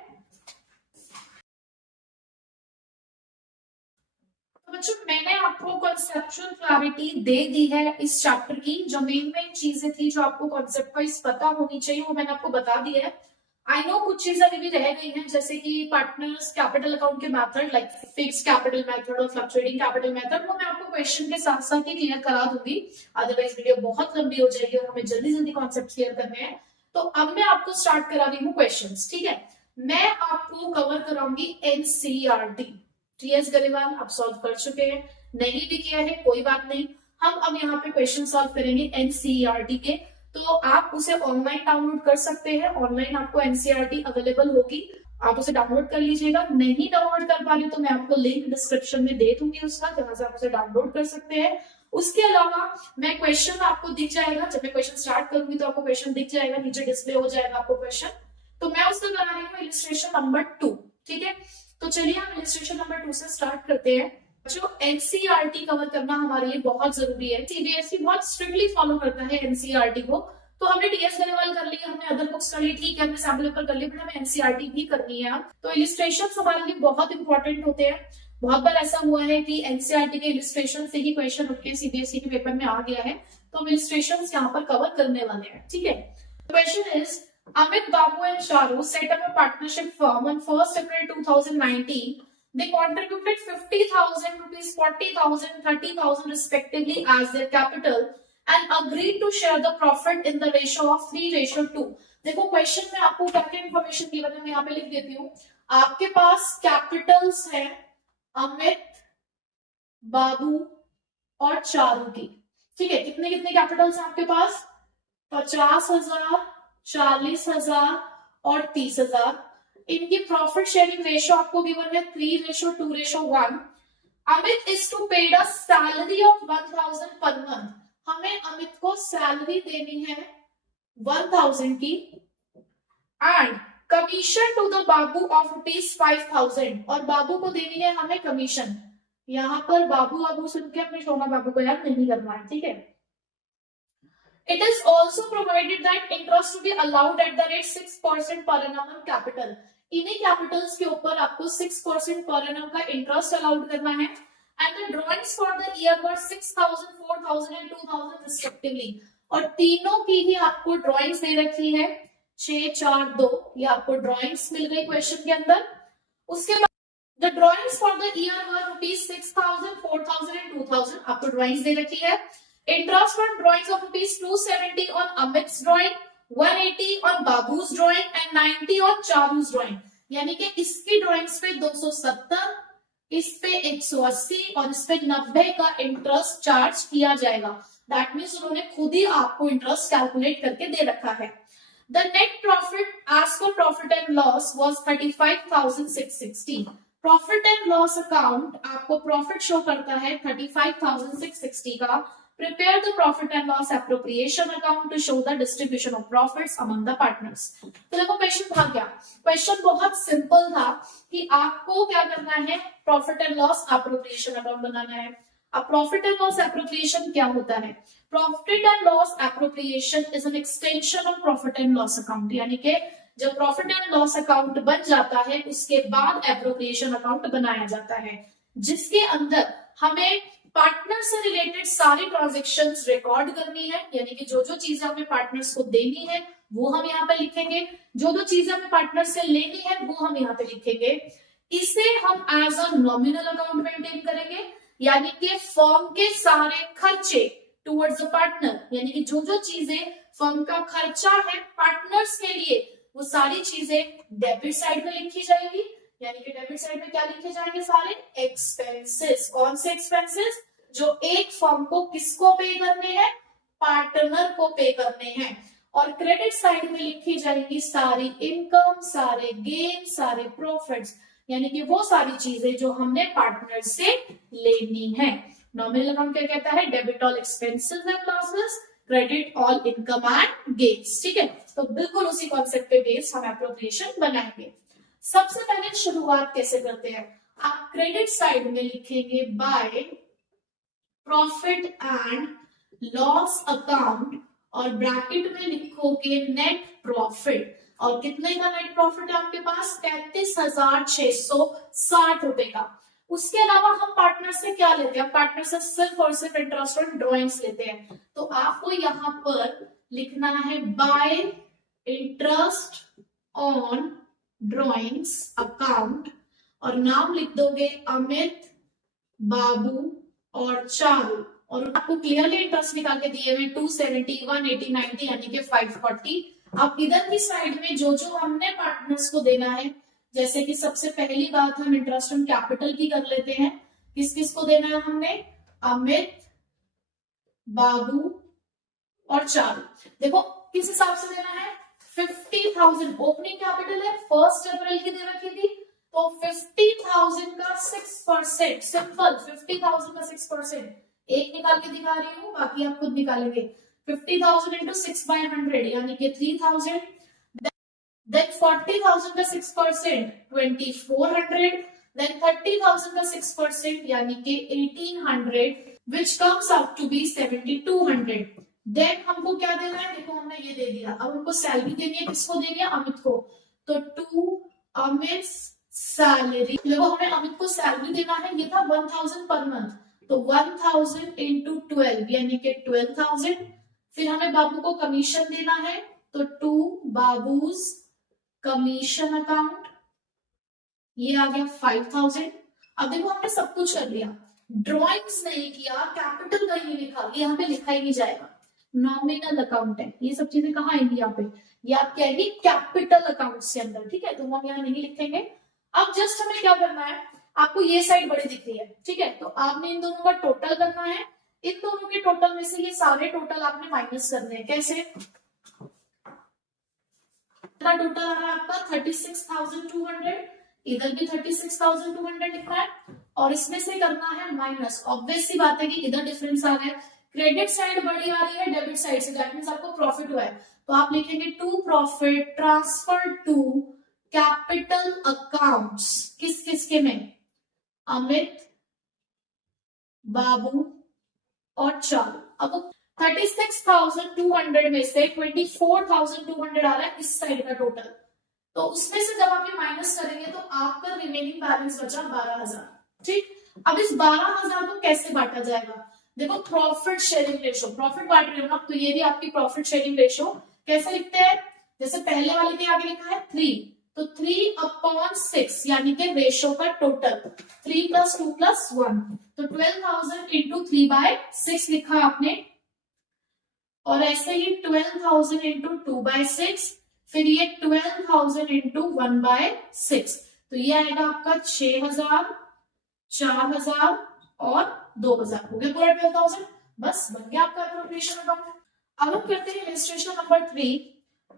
बच्चों मैंने आपको कॉन्सेप्चुअल क्लैरिटी दे दी है इस चैप्टर की, जो मेन चीजें थी जो आपको कॉन्सेप्ट वाइज पता होनी चाहिए वो मैंने आपको बता दिया है। आई नो कुछ चीजें अभी भी रह गई हैं, जैसे कि पार्टनर्स कैपिटल अकाउंट के method like fix capital method और फ्लक्चुएटिंग कैपिटल मेथड, वो मैं आपको क्वेश्चन के साथ साथ ही क्लियर करा दूंगी, अदरवाइज वीडियो बहुत लंबी हो जाएगी और हमें जल्दी जल्दी कॉन्सेप्ट क्लियर करने हैं। तो अब मैं आपको स्टार्ट करा रही हूँ क्वेश्चन, ठीक है। मैं आपको कवर कराऊंगी एनसीईआरटी। टीएस गरेवाल आप सॉल्व कर चुके हैं, नहीं भी किया है कोई बात नहीं, हम अब यहाँ पे क्वेश्चन सॉल्व करेंगे एनसीईआरटी के। तो आप उसे ऑनलाइन डाउनलोड कर सकते हैं, ऑनलाइन आपको एनसीईआरटी अवेलेबल होगी, आप उसे डाउनलोड कर लीजिएगा। नहीं डाउनलोड कर पा रहे तो मैं आपको लिंक डिस्क्रिप्शन में दे दूंगी उसका, जहां से आप उसे डाउनलोड कर सकते हैं। उसके अलावा मैं क्वेश्चन आपको दिख जाएगा, जब मैं क्वेश्चन स्टार्ट करूंगी तो आपको क्वेश्चन दिख जाएगा, नीचे डिस्प्ले हो जाएगा आपको क्वेश्चन। तो मैं उसका करा रही हूँ इलिस्ट्रेशन नंबर 2, ठीक है। तो चलिए हम इलिस्ट्रेशन नंबर 2 से स्टार्ट करते हैं। जो एनसीईआरटी कवर करना हमारे लिए बहुत जरूरी है, सीबीएसई बहुत स्ट्रिक्टली फॉलो करता है एनसीईआरटी को। तो हमने टीएस गरेवाल कर लिया, हमने अदर बुक्स कर ली, ठीक है, हमने सैम्पल पेपर कर लिया, बट हमें एनसीईआरटी भी करनी है। तो इलिस्ट्रेशन हमारे लिए बहुत इंपॉर्टेंट होते हैं। बहुत बार ऐसा हुआ है कि एनसीईआरटी के इलिस्ट्रेशन से ही क्वेश्चन उठ के सीबीएसई के पेपर में आ गया है, तो हम इलिस्ट्रेशन यहाँ पर कवर करने वाले हैं, ठीक है। Question is Amit Babu and Charu set up a partnership firm on 1st April 2019. They contributed 50,000 rupees, 40,000, 30,000 respectively as their capital and agreed to share the profit in the ratio of 3:2. देखो question में आपको क्या क्या information दी है, मैं यहाँ पे लिख देती हूँ। आपके पास कैपिटल्स है अमित, बाबू और चारू की, ठीक है। कितने कितने कैपिटल्स हैं आपके पास? 50,000, 40,000 और 30,000। इनकी प्रॉफिट शेयरिंग रेशियो आपको गिवन है 3:2:1। Amit is to paid a salary of 1,000 per month. हमें अमित को सैलरी देनी है 1,000 की, and commission to the Babu of ₹5,000, और बाबू को देनी है हमें कमीशन। यहाँ पर बाबू बाबू सुन के अपने शोना बाबू को याद नहीं करना है, ठीक है। It is also provided that interest to be allowed at the rate 6% per annum on capital. इन्हीं कैपिटल्स के ऊपर आपको 6% per annum का इंटरेस्ट अलाउड करना है। And the drawings for the year were 6,000, 4,000 and 2,000 respectively. और तीनों की ही आपको ड्रॉइंग्स दे रखी है 6, 4, 2, ये आपको ड्रॉइंग्स मिल गई क्वेश्चन के अंदर। उसके बाद the drawings for the year were ₹6,000, 4,000 and 2,000, आपको ड्रॉइंग्स दे रखी है। Interest on drawings of ₹270 on Amit's drawing, 180 on Babu's drawing and 90 on Charu's drawing। यानी कि इसकी ड्रॉइंग्स पे 270, इस पे 180 और इस पे 90 का इंटरेस्ट चार्ज किया जाएगा। दैट मीन्स उन्होंने खुद ही आपको इंटरेस्ट कैलकुलेट करके दे रखा है। The net profit as per profit and loss was 35,660। Profit and loss account आपको प्रॉफिट शो करता है 35,660 का। Prepare the profit and loss appropriation account to show the distribution of profits among the partners। तो देखो question था क्या? Question बहुत simple था कि आपको क्या करना है, profit and loss appropriation account बनाना है। अब प्रॉफिट एंड लॉस एप्रोप्रिएशन क्या होता है? Profit and loss appropriation is an extension of profit and loss account, यानी कि जब प्रॉफिट एंड लॉस अकाउंट बन जाता है उसके बाद एप्रोप्रिएशन अकाउंट बनाया जाता है, जिसके अंदर हमें पार्टनर से रिलेटेड सारी ट्रांजैक्शंस रिकॉर्ड करनी है। यानी कि जो जो चीजें हमें पार्टनर्स को देनी है वो हम यहाँ पे लिखेंगे, जो जो चीजें हमें पार्टनर से लेनी है वो हम यहाँ पे लिखेंगे। इसे हम as a nominal account maintain करेंगे, यानी कि फर्म के सारे खर्चे टुवर्ड्स द पार्टनर, यानी कि जो जो चीजें फर्म का खर्चा है पार्टनर्स के लिए वो सारी चीजें डेबिट साइड में लिखी जाएगी। यानी कि डेबिट साइड में क्या लिखे जाएंगे? सारे एक्सपेंसेस। कौन से एक्सपेंसेस? जो एक फर्म को किसको पे करने हैं? पार्टनर को पे करने हैं। और क्रेडिट साइड में लिखी जाएगी सारी इनकम, सारे गेन, सारे प्रॉफिट्स। यानी कि वो सारी चीजें जो हमने पार्टनर से लेनी है। नॉमिनल अकाउंट क्या कहता है, debit all expenses and losses, credit all income and gains. ठीक है, तो बिल्कुल उसी कॉन्सेप्ट पे बेस्ड हम एप्रोप्रिएशन बनाएंगे। सबसे पहले शुरुआत कैसे करते हैं, आप क्रेडिट साइड में लिखेंगे by profit and loss account और ब्रैकेट में लिखोगे नेट प्रॉफिट। और कितने का नेट प्रॉफिट है आपके पास, 33,660 रुपए का। उसके अलावा हम पार्टनर से क्या लेते हैं, पार्टनर से सिर्फ और सिर्फ इंटरेस्ट ऑन ड्रॉइंग्स लेते हैं। तो आपको यहां पर लिखना है bye interest on drawings account और नाम लिख दोगे अमित, बाबू और चारू। और आपको क्लियरली इंटरेस्ट निकाल के दिए हुए 270, 180, 90 यानी कि 540। अब इधर की साइड में जो जो हमने पार्टनर्स को देना है, जैसे कि सबसे पहली बात हम इंटरेस्ट ऑन कैपिटल की कर लेते हैं। किस किस को देना है हमने, अमित, बाबू और चारू। देखो किस हिसाब से देना है, 50,000 ओपनिंग कैपिटल है, 1 अप्रैल की दे रखी थी, तो 50,000 का 6%, सिंपल 50,000 का 6%। एक निकाल के दिखा रही हूँ, बाकी आप खुद निकालेंगे। 50,000 इंटू 6/100 यानी कि 3,000, देन 40,000 का 6% 2,400, देन 30,000 का 6% यानी कि 1,800, which comes up to be 7,200। Then हमको क्या देना है, देखो हमने ये दे दिया। अब हमको सैलरी देनी है, किसको देनी है, अमित को। तो टू अमित सैलरी, देखो हमें अमित को सैलरी देना है, ये था 1,000 पर मंथ, तो 1,000 इंटू 12 यानी कि 12,000। फिर हमें बाबू को कमीशन देना है, तो टू बाबूज कमीशन अकाउंट, ये आ गया 5,000। अब देखो हमने सब कुछ कर लिया, ड्रॉइंग्स नहीं किया, कैपिटल कहीं नहीं लिखा, ये यहाँ पे लिखा ही नहीं जाएगा, नॉमिनल अकाउंट है। ये सब चीजें कहाँ आएंगी, यहाँ पे, ये आपकी आएगी कैपिटल अकाउंट के अंदर। ठीक है, तो हम यहाँ नहीं लिखेंगे। अब जस्ट हमें क्या करना है, आपको ये साइड बड़ी दिख रही है, ठीक है, तो आपने इन दोनों का टोटल करना है। इन दोनों के टोटल में से ये सारे टोटल आपने माइनस करने हैं। कैसे, टोटल आ रहा है आपका 36,200, इधर भी 36,200 लिखा है, और इसमें से करना है माइनस। ऑब्वियस सी बात है कि इधर डिफरेंस आ गया, क्रेडिट साइड बड़ी आ रही है डेबिट साइड से, दैट मींस आपको प्रॉफिट हुआ है, तो आप लिखेंगे to profit transfer to capital accounts. किस किस के में, अमित, बाबू और चारू। अब 36,200 में से 24,200 आ रहा है इस साइड का टोटल, तो उसमें से जब आप ये माइनस करेंगे तो आपका रिमेनिंग बैलेंस बचा 12,000। ठीक, अब इस 12,000 को कैसे बांटा जाएगा, देखो प्रॉफिट शेयरिंग रेशो, प्रॉफिट बांट रहे हो ना, तो ये भी आपकी प्रॉफिट शेयरिंग रेशो। कैसे लिखते हैं, जैसे पहले वाले के आगे लिखा है 3, तो 3/6 यानी कि रेशो का टोटल 3 + 2 + 1, तो 12,000 इंटू 3/6 लिखा आपने, और ऐसे ही 12,000 इंटू 2/6, फिर ये 12,000 इंटू 1/6, तो ये आएगा आपका 6,000, 4,000 और 2,000, हो गया पूरा 12,000। बस बन गया आपका एप्रोप्रिएशन अकाउंट। अब हम करते हैं illustration number 3।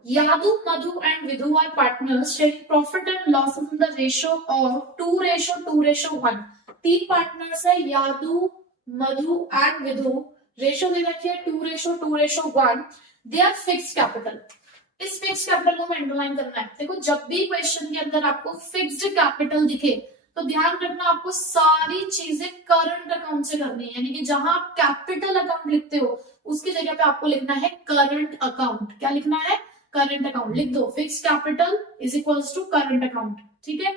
Yadu, Madhu and Vidhu are partners sharing profit and losses in the ratio of 2:2:1। तीन पार्टनर्स है, यादू, मधु एंड विधु। रेशो दे रखी है 2:2:1। They are fixed capital. इस फिक्स्ड कैपिटल को अंडरलाइन करना है। देखो जब भी क्वेश्चन के अंदर आपको फिक्स्ड कैपिटल दिखे तो ध्यान रखना, आपको सारी चीजें करंट अकाउंट से करनी है, यानी कि जहां आप कैपिटल अकाउंट लिखते हो उसकी जगह पे आपको लिखना है करंट अकाउंट। क्या लिखना है, करंट अकाउंट लिख दो, fixed capital is equals to current account. ठीक है,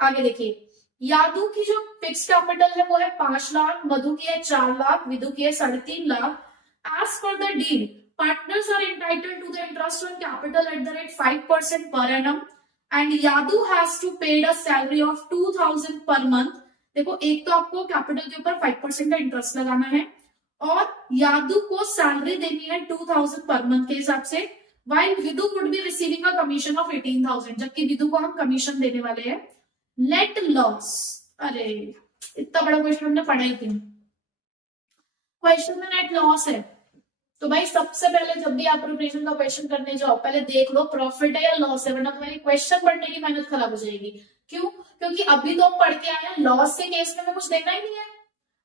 आगे देखिए, यादू की जो फिक्स्ड कैपिटल है वो है 5 लाख, मधु की है 4 लाख, विधु की है 3.5 lakh. As per the deed partners are entitled to the interest on capital at the rate 5% per annum and Yadu has to paid a salary of 2,000 per month. देखो एक तो आपको कैपिटल के ऊपर 5% का इंटरेस्ट लगाना है, और यादू को सैलरी देनी है 2,000 पर मंथ के हिसाब से, while Vidu would be receiving a commission of 18,000, जबकि विदु को हम कमीशन देने वाले हैं। नेट लॉस, अरे इतना बड़ा क्वेश्चन हमने पढ़ा ही क्यों, क्वेश्चन में नेट लॉस है, तो भाई सबसे पहले जब भी आप प्रिपरेशन का क्वेश्चन करने जाओ, पहले देख लो प्रॉफिट है या लॉस है, वरना तुम्हारी क्वेश्चन पढ़ने की मेहनत खराब हो जाएगी। क्यों? क्योंकि अभी तो हम पढ़ के आए हैं, लॉस के केस में हमें कुछ देखना ही नहीं है।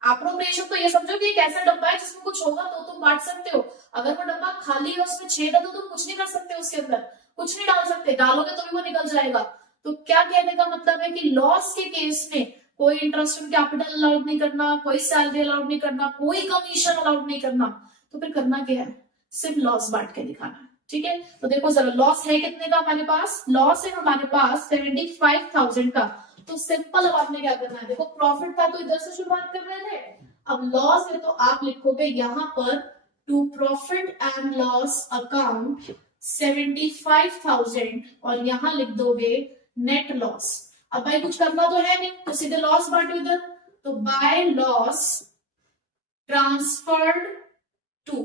एप्रोप्रिएशन तो ये समझो कि एक ऐसा डब्बा है जिसमें कुछ होगा तो तुम बांट सकते हो। अगर वो डब्बा खाली है, उसमें छेद है, तो तुम कुछ नहीं कर सकते, उसके अंदर कुछ नहीं डाल सकते, डालोगे तो भी वो निकल जाएगा। तो क्या कहने का मतलब है कि लॉस के केस में कोई इंटरेस्ट इन कैपिटल अलाउड नहीं करना, कोई सैलरी अलाउड नहीं करना, कोई कमीशन अलाउड नहीं करना। तो फिर करना क्या है? सिर्फ लॉस बांट के दिखाना है। ठीक है, तो देखो जरा लॉस है कितने का हमारे पास? लॉस है हमारे पास 75,000 का। तो सिंपल अब आपने क्या करना है, देखो प्रॉफिट था तो इधर से शुरुआत कर रहे थे, अब लॉस है तो आप लिखोगे यहां पर to profit and loss account 75,000 और यहां लिख दोगे नेट लॉस। अब भाई कुछ करना तो है नहीं, तो सीधे लॉस बांटो इधर, तो बाय लॉस ट्रांसफर्ड टू,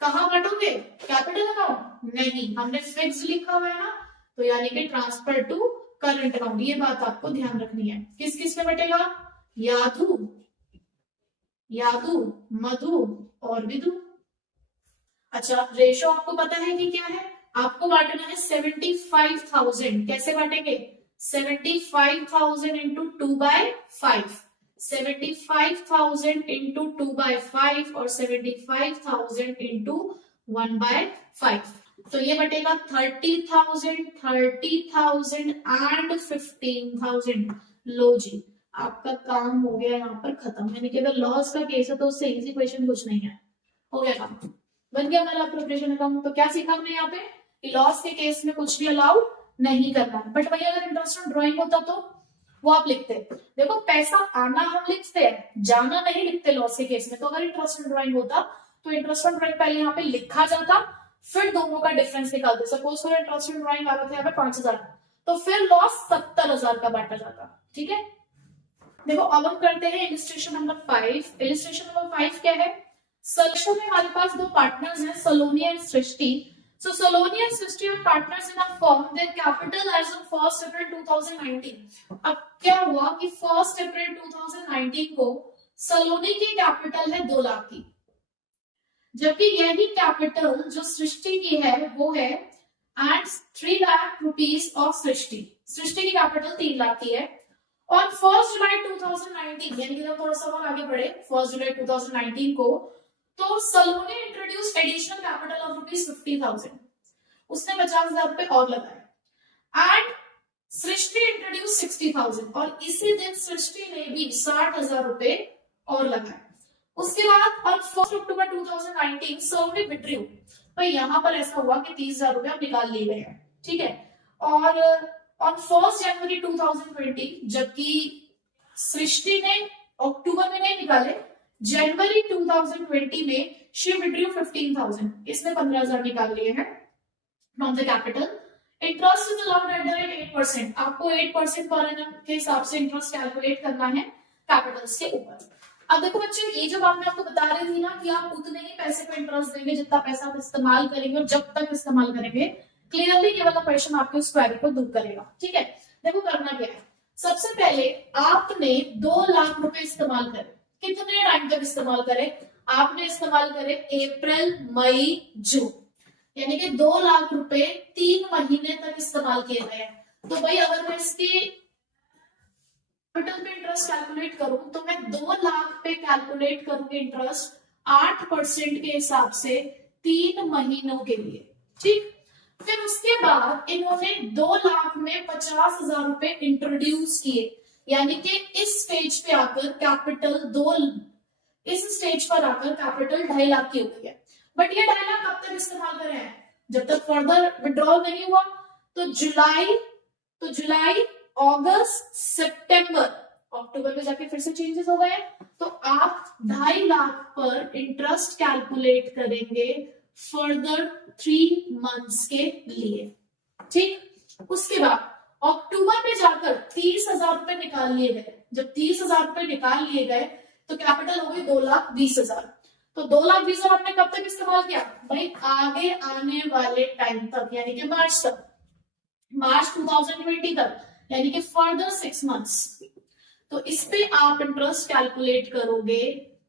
कहां बांटोगे? कैपिटल अकाउंट नहीं, हमने फिक्स लिखा हुआ है ना, तो यानी कि ट्रांसफर टू करंट अकाउंट। ये बात आपको ध्यान रखनी है। किस किस में बटेगा? यादू, यादू, मधु और विदु। अच्छा, रेशो आपको पता है कि क्या है? आपको बांटना है 75,000। कैसे बांटेंगे? 75,000 इंटू 2/5, 75,000 इंटू 2/5 और 75,000 इंटू 1/5। तो ये बटेगा 30,000, 30,000 एंड 15,000। लो जी, आपका काम हो गया यहाँ पर खत्म। यानी कि अगर लॉस का केस है तो उससे इजी क्वेश्चन कुछ नहीं है, हो गया काम, बन गया हमारा प्रिपरेशन अकाउंट। तो क्या सीखा हमने यहाँ पे कि लॉस के केस में कुछ भी अलाउड नहीं करना है। बट वही अगर इंटरेस्ट ऑन ड्रॉइंग होता तो वो आप लिखते। देखो पैसा आना हम लिखते हैं, जाना नहीं लिखते लॉस के केस में। तो अगर इंटरेस्ट ऑन ड्रॉइंग होता तो इंटरेस्ट ऑन ड्रॉइंग पहले यहाँ पे लिखा जाता, फिर दोनों का डिफरेंस निकालते। Suppose for interest on drawing आ रहा था यहाँ पे 5,000, तो फिर लॉस 70,000 का बांटा जाता। ठीक है, देखो अब हम करते हैं इलिस्ट्रेशन नंबर 5। इलिस्ट्रेशन नंबर 5 क्या है? सॉल्यूशन में हमारे पास दो पार्टनर्स हैं, Saloni and Srishti. So Saloni and Srishti are partners in a firm. Their capital as of 1st April 2019. अब क्या हुआ कि 1st April 2019 को सलोनी की कैपिटल है 2 लाख की, जबकि यही कैपिटल जो सृष्टि की है वो है एंड 3 लाख रुपीज ऑफ सृष्टि। सृष्टि की कैपिटल 3 लाख की है। और 1 जुलाई 2019, यानी कि जब थोड़ा सा और आगे बढ़े 1 जुलाई 2019 को, तो Saloni introduce additional capital of rupees 50,000, उसने 50,000 रुपए और लगाए। एंड सृष्टि इंट्रोड्यूस 60,000 और इसी दिन सृष्टि ने भी 60,000 रुपए और लगाए। उसके बाद ऑन 1 अक्टूबर 2019 सलोनी विड्रू। भाई यहाँ पर ऐसा हुआ कि 30,000 रुपए निकाल लिए गए हैं। ठीक है, और ऑन 1 जनवरी 2020, जबकि सृष्टि ने अक्टूबर में नहीं निकाले, जनवरी 2020 में शी विड्रू 15,000, इसमें 15,000 निकाल लिए हैं from the capital. Interest is allowed at the rate 8%। आपको 8% पर एनम के हिसाब से इंटरेस्ट कैलकुलेट करना है कैपिटल्स के ऊपर। अब देखो बच्चे, ये जो बात मैं आपको बता रही थी ना कि आप उतने ही पैसे पे इंटरेस्ट देंगे जितना पैसा आप इस्तेमाल करेंगे और जब तक इस्तेमाल करेंगे, क्लियरली ये वाला क्वेश्चन आपके उस क्वेरी को दूर करेगा। ठीक है, देखो करना क्या है, सबसे पहले आपने 2 लाख रुपए इस्तेमाल करे। कितने टाइम तक इस्तेमाल करे? आपने इस्तेमाल करे अप्रैल, मई, जून, यानी कि 2 लाख रुपए 3 महीने तक इस्तेमाल किए गए। तो भाई अगर मैं इसके कैपिटल पे इंटरेस्ट कैलकुलेट करूं तो मैं 2 लाख पे कैलकुलेट करूंगी इंटरेस्ट 8% के हिसाब से 3 महीनों के लिए। ठीक, फिर उसके बाद इन्होंने 2 लाख में 50,000 रुपए इंट्रोड्यूस किए, यानी कि इस स्टेज पे आकर कैपिटल 2.5 लाख की हो गई है। बट ये 2.5 लाख कब तक इस्तेमाल कर रहे हैं? जब तक फर्दर विड्रॉल नहीं हुआ। तो जुलाई, अगस्त, सितंबर, अक्टूबर में जाके फिर से चेंजेस हो गए। तो आप 2.5 लाख पर इंटरेस्ट कैलकुलेट करेंगे फर्दर 3 मंथ्स के लिए। ठीक, उसके बाद अक्टूबर में जाकर 30,000 रुपए निकाल लिए गए। जब 30,000 रुपए निकाल लिए गए तो कैपिटल हो गई 2,20,000। तो 2,20,000 आपने कब तक इस्तेमाल किया? भाई आगे आने वाले टाइम तक, यानी कि मार्च तक, मार्च 2020 तक, यानी कि फर्दर 6 मंथ्स। तो इस पे आप इंटरेस्ट कैलकुलेट करोगे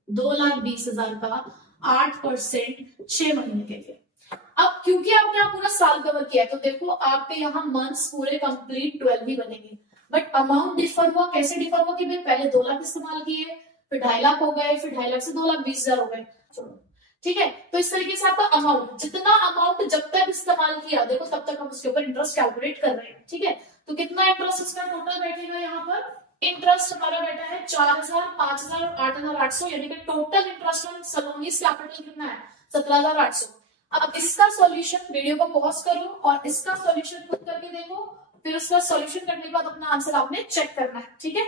2,20,000 का 8% 6 महीने के लिए। अब क्योंकि आपने यहाँ पूरा साल कवर किया है तो देखो आपके यहाँ मंथ्स पूरे कंप्लीट 12 ही बनेंगे, बट अमाउंट डिफर हुआ। कैसे डिफर हुआ कि भाई पहले 2 लाख इस्तेमाल किए, फिर 2.5 लाख हो गए, फिर 2.5 लाख से 2,20,000 हो गए। ठीक है, तो इस तरीके से आपका अमाउंट, जितना अमाउंट जब तक इस्तेमाल किया देखो तब तक हम उसके ऊपर इंटरेस्ट कैलकुलेट कर रहे हैं। ठीक है, तो कितना इंटरेस्ट इसका टोटल बैठेगा, यहाँ पर इंटरेस्ट हमारा बैठा है 4,000, 5,000 और 8,800, यानी कि total interest on Saloni's capital कितना है 17,800। अब इसका सॉल्यूशन, वीडियो को पॉज करो और इसका सॉल्यूशन खुद करके देखो, फिर उसका सॉल्यूशन करने के बाद अपना आंसर आपने चेक करना है। ठीक है,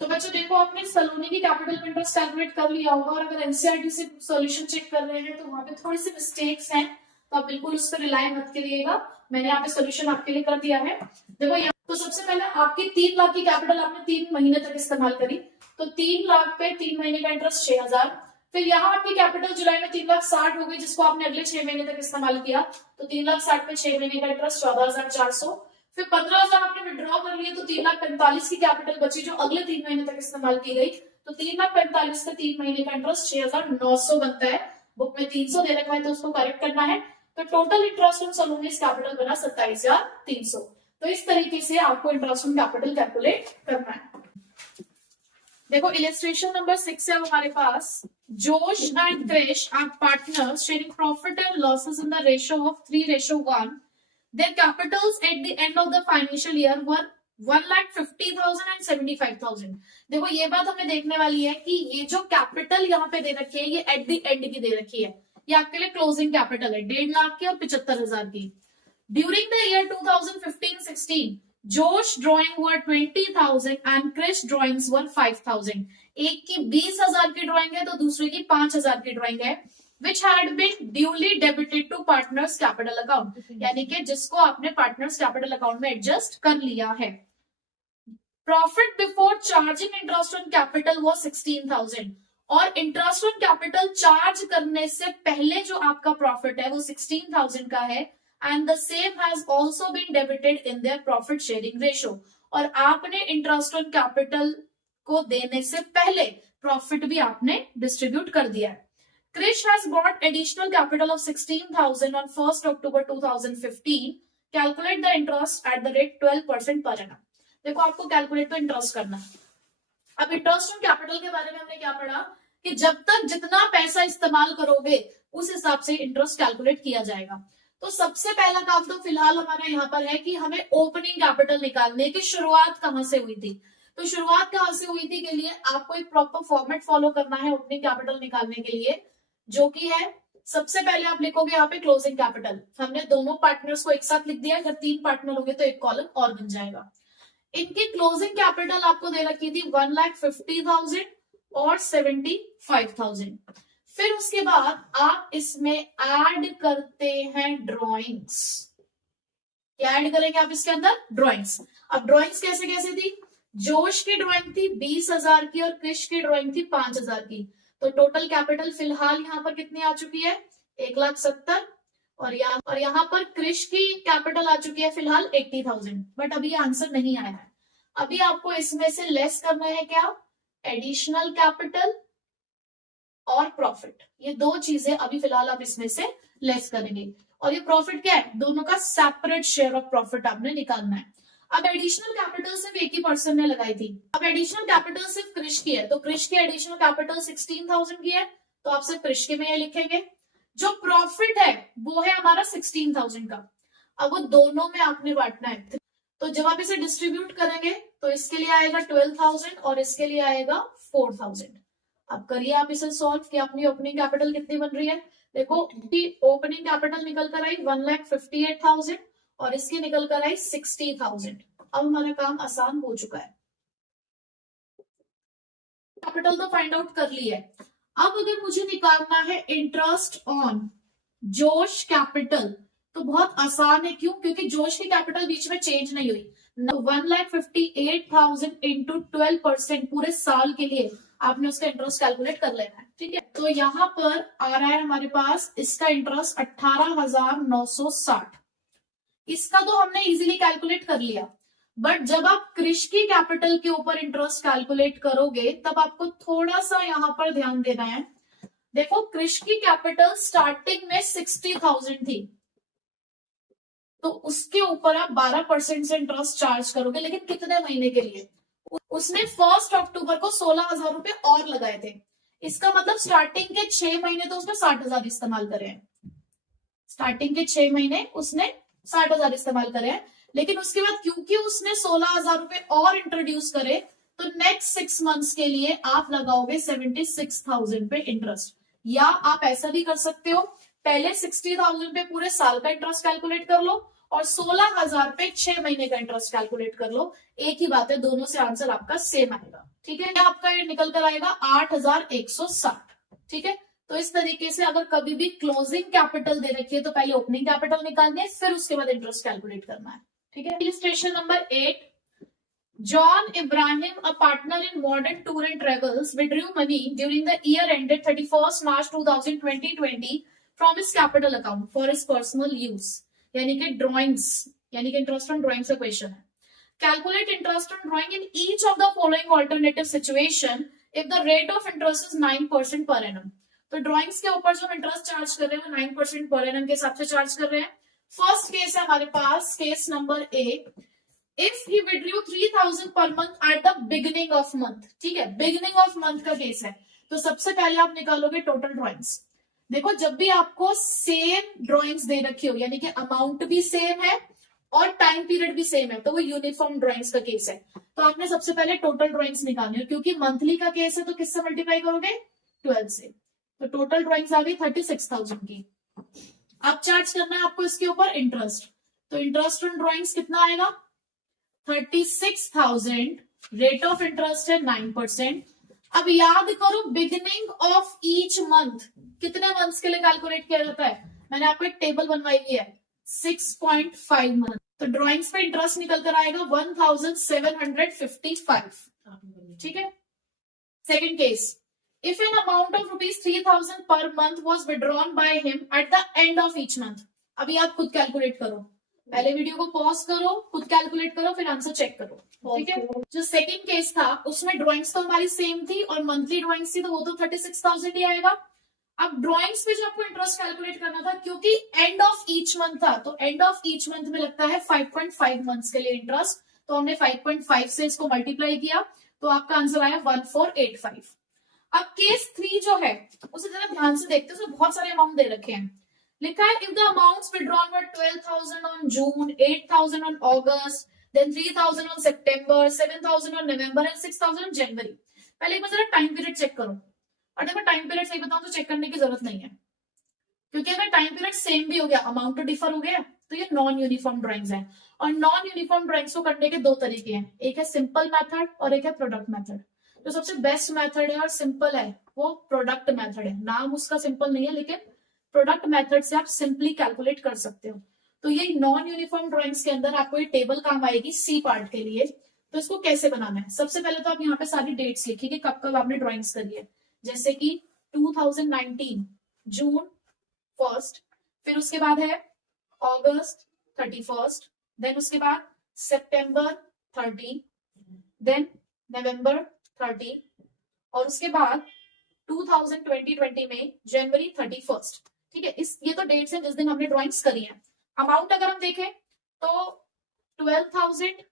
तो बच्चों देखो आपने सलोनी की कैपिटल पे इंटरेस्ट कैलकुलेट कर लिया होगा, और अगर एनसीईआरटी से सॉल्यूशन चेक कर रहे हैं तो वहां पे थोड़ी सी मिस्टेक्स हैं, तो आप बिल्कुल उस पर रिलाई मत करिएगा। मैंने यहाँ पे सॉल्यूशन आपके लिए कर दिया है। देखो यहाँ तो सबसे पहले आपकी 3 लाख की कैपिटल आपने 3 महीने तक इस्तेमाल करी, तो 3 लाख पे 3 महीने का इंटरेस्ट 6,000। फिर यहाँ आपकी कैपिटल जुलाई में 3,60,000 हो गई, जिसको आपने अगले 6 महीने तक इस्तेमाल किया, तो 3,60,000 पे 6 महीने का इंटरेस्ट 14,400। फिर 15,000 आपने विड्रॉ कर लिए, तो 3,45,000 की कैपिटल बची जो अगले 3 महीने तक इस्तेमाल की गई, तो 3,45,000 का 3 महीने का इंटरेस्ट 6,900 बनता है। बुक में 300 दे रखा है तो उसको करेक्ट करना है, तो total interest on Saloni's capital बना 27,300। तो इस तरीके से आपको इंटरेस्ट ऑन कैपिटल कैलकुलेट करना है। देखो इलिस्ट्रेशन नंबर 6 है हमारे पास। Josh and Krish are partners sharing profit and losses in the ratio of 3:1। Their capitals at the end of the financial year were 1,50,000 and 75,000। देखो ये बात हमें देखने वाली है कि ये जो कैपिटल यहाँ पे दे रखी है ये एट द एंड की दे रखी है, ये आपके लिए क्लोजिंग कैपिटल है 1.5 लाख की और 75,000 की। During the year 2015-16 Josh drawing were 20,000 and Krish drawings were 5,000। एक की 20,000 की ड्रॉइंग है तो दूसरे की 5,000 की ड्रॉइंग है, which had been duly debited to partners capital account, यानी कि जिसको आपने partners capital account में एडजस्ट कर लिया है। Profit before charging interest on capital वो 16,000, और इंटरेस्ट ऑन कैपिटल चार्ज करने से पहले जो आपका प्रॉफिट है वो 16,000 का है, and the same has also been debited in their profit sharing ratio. और आपने इंटरेस्ट ऑन कैपिटल को देने से पहले प्रॉफिट भी आपने डिस्ट्रीब्यूट कर दिया है। Krish has bought additional capital of 16,000 on 1st October 2015. Calculate the interest at the rate 12% per annum. देखो आपको कैलकुलेट तो इंटरेस्ट करना है। अब इंटरेस्ट ऑन कैपिटल के बारे में हमने क्या पढ़ा कि जब तक जितना पैसा इस्तेमाल करोगे उस हिसाब से इंटरेस्ट कैलकुलेट किया जाएगा। तो सबसे पहला काम तो फिलहाल हमारा यहाँ पर है कि हमें ओपनिंग कैपिटल निकालने की शुरुआत कहाँ से हुई थी। तो शुरुआत कहाँ से हुई थी के लिए आपको एक प्रॉपर फॉर्मेट फॉलो करना है ओपनिंग कैपिटल निकालने के लिए, जो कि है सबसे पहले आप लिखोगे यहाँ पे क्लोजिंग कैपिटल। हमने दोनों पार्टनर्स को एक साथ लिख दिया, अगर 3 पार्टनर होंगे तो एक कॉलम और बन जाएगा। इनकी क्लोजिंग कैपिटल आपको दे रखी थी 1,50,000 और 75,000। फिर उसके बाद आप इसमें ऐड करते हैं ड्रॉइंग्स। क्या ऐड करेंगे आप इसके अंदर? ड्रॉइंग्स। अब ड्रॉइंग्स कैसे कैसे थी? जोश की ड्रॉइंग थी 20,000 की और क्रिश की ड्रॉइंग थी 5,000 की। तो टोटल कैपिटल फिलहाल यहाँ पर कितनी आ चुकी है? 1,70,000, और यहाँ पर क्रिश की कैपिटल आ चुकी है फिलहाल 80,000। बट अभी आंसर नहीं आया है। अभी आपको इसमें से लेस करना है क्या? एडिशनल कैपिटल और प्रॉफिट। ये दो चीजें अभी फिलहाल आप इसमें से लेस करेंगे। और ये प्रॉफिट क्या है? दोनों का सेपरेट शेयर ऑफ प्रॉफिट आपने निकालना है। अब एडिशनल कैपिटल सिर्फ एक ही पर्सन ने लगाई थी। अब एडिशनल कैपिटल सिर्फ क्रिश की है, तो क्रिश की एडिशनल कैपिटल 16,000 की है, तो आप सिर्फ क्रिश के में ये लिखेंगे। जो प्रॉफिट है वो है हमारा 16,000 का। अब वो दोनों में आपने बांटना है, तो जब आप इसे डिस्ट्रीब्यूट करेंगे तो इसके लिए आएगा 12,000 और इसके लिए आएगा 4,000। अब करिए आप इसे सॉल्व कि अपनी ओपनिंग कैपिटल कितनी बन रही है। देखो ओपनिंग कैपिटल निकल कर आई 1,58,000 और इसकी निकल कर आई 60,000। अब हमारा काम आसान हो चुका है। कैपिटल तो फाइंड आउट कर लिया है। अब अगर मुझे निकालना है इंटरेस्ट ऑन जोश कैपिटल तो बहुत आसान है। क्यों? क्योंकि जोश की कैपिटल बीच में चेंज नहीं हुई। 1,58,000 इंटू 12% पूरे साल के लिए आपने उसका इंटरेस्ट कैलकुलेट कर लेना है। ठीक है, तो यहाँ पर आ रहा है हमारे पास इसका इंटरेस्ट 18,960। इसका तो हमने इजीली कैलकुलेट कर लिया, बट जब आप क्रिश की कैपिटल के ऊपर इंटरेस्ट कैलकुलेट करोगे तब आपको थोड़ा सा यहाँ पर ध्यान देना है। देखो कृष की कैपिटल स्टार्टिंग में 60,000 थी, तो उसके ऊपर आप 12% से इंटरेस्ट चार्ज करोगे, लेकिन कितने महीने के लिए? उसने 1 अक्टूबर को 16,000 रुपए और लगाए थे, इसका मतलब स्टार्टिंग के 6 महीने तो उसने 60,000 इस्तेमाल करे हैं, स्टार्टिंग के 6 महीने उसने 60,000 इस्तेमाल करे हैं, लेकिन उसके बाद क्योंकि उसने 16,000 रुपए और इंट्रोड्यूस करे, तो नेक्स्ट 6 मंथ्स के लिए आप लगाओगे 76,000 पे इंटरेस्ट। या आप ऐसा भी कर सकते हो, पहले 60,000 पे पूरे साल का इंटरेस्ट कैलकुलेट कर लो और 16,000 पे 6 महीने का इंटरेस्ट कैलकुलेट कर लो। एक ही बात है, दोनों से आंसर आपका सेम आएगा। ठीक है, आपका ये निकल कर आएगा 8,160। ठीक है, तो इस तरीके से अगर कभी भी क्लोजिंग कैपिटल दे रखी है तो पहले ओपनिंग कैपिटल निकालनी है, फिर उसके बाद इंटरेस्ट कैलकुलेट करना है। ठीक है, illustration number 8, John Ibrahim, a partner in Modern Tour and Travels, withdrew money during the year ended 31st March 2020 from his capital account for his personal use. यानी कि ड्रॉइंग्स, यानी कि इंटरेस्ट ऑन ड्रॉइंग्स का question है। Calculate interest on drawing in each of the following alternative situation if the rate of interest is 9% per annum. तो drawings के ऊपर जो इंटरेस्ट चार्ज कर रहे हैं वो 9% पर एनम के हिसाब से चार्ज कर रहे हैं। फर्स्ट केस है हमारे पास, case number A, if he withdrew 3,000 per month at the beginning of month. ठीक है, बिगिनिंग ऑफ मंथ का केस है, तो सबसे पहले आप निकालोगे टोटल ड्रॉइंग्स। देखो जब भी आपको सेम ड्रॉइंग्स दे रखी हो, यानी कि अमाउंट भी सेम है और टाइम पीरियड भी सेम है, तो वो यूनिफॉर्म ड्रॉइंग्स का केस है। तो आपने सबसे पहले टोटल ड्रॉइंग्स निकालनी है, क्योंकि मंथली का केस है तो किससे मल्टीप्लाई करोगे? 12 से। तो टोटल ड्रॉइंग्स आ गई 36,000 की। अब चार्ज करना है आपको इसके ऊपर इंटरेस्ट, तो इंटरेस्ट ऑन ड्रॉइंग्स कितना आएगा? 36,000, रेट ऑफ इंटरेस्ट है 9%। अब याद करो बिगिनिंग ऑफ ईच मंथ कितने मंथ्स के लिए कैलकुलेट किया जाता है? मैंने आपको एक टेबल बनवाई हुई है, 6.5 मंथ। तो ड्रॉइंग्स पे इंटरेस्ट निकल कर आएगा 1,755। ठीक है, second case, if an amount of ₹3,000 per month was withdrawn by him at the end of each month. अभी आप खुद कैलकुलेट करो, पहले वीडियो को पॉज करो, खुद कैलकुलेट करो, फिर आंसर चेक करो। ठीक है, जो सेकंड केस था उसमें ड्राइंग्स तो हमारी सेम थी और मंथली ड्राइंग्स थी, तो वो तो 36,000 ही आएगा। अब ड्राइंग्स पे जो आपको इंटरेस्ट कैलकुलेट करना था, क्योंकि एंड ऑफ ईच मंथ था, तो एंड ऑफ ईच मंथ में लगता है 5.5 मंथ्स के लिए इंटरेस्ट, तो हमने 5.5 से इसको मल्टीप्लाई किया, तो आपका आंसर आया 1485। अब केस 3 जो है उसे जरा ध्यान से देखते हैं, उसमें बहुत सारे अमाउंट दे रखे हैं। लिखा है, if the amounts withdrawn were 12,000 on June, 8,000 on August, then 3,000 on September, 7,000 on November and 6,000 on January. पहले एक बार जरा टाइम पीरियड चेक करो, और देखो टाइम पीरियड सही बताऊं तो चेक करने की जरूरत नहीं है, क्योंकि अगर टाइम पीरियड सेम भी हो गया, अमाउंट तो डिफर हो गया, तो ये नॉन यूनिफॉर्म ड्राइंग्स हैं। और नॉन यूनिफॉर्म ड्राइंग्स को करने के दो तरीके हैं, एक है सिंपल मेथड और एक है प्रोडक्ट मेथड। जो सबसे बेस्ट मेथड है और सिंपल है वो प्रोडक्ट मेथड है। नाम उसका सिंपल नहीं है, लेकिन प्रोडक्ट मेथड से आप सिंपली कैलकुलेट कर सकते हो। तो ये नॉन यूनिफॉर्म ड्राइंग्स के अंदर आपको ये टेबल काम आएगी सी पार्ट के लिए। तो इसको कैसे बनाना है, सबसे पहले तो आप यहाँ पे सारी डेट्स लिखिए कि कब कब आपने ड्राइंग्स करी है, जैसे कि 2019 जून 1, फिर उसके बाद है अगस्त 31, देन उसके बाद सितंबर 30, देन नवंबर 30, और उसके बाद 2020 में जनवरी 31। ठीक है, इस ये तो डेट्स हैं जिस दिन हमने ड्राइंग्स करी है। अमाउंट अगर हम देखें तो 12,000,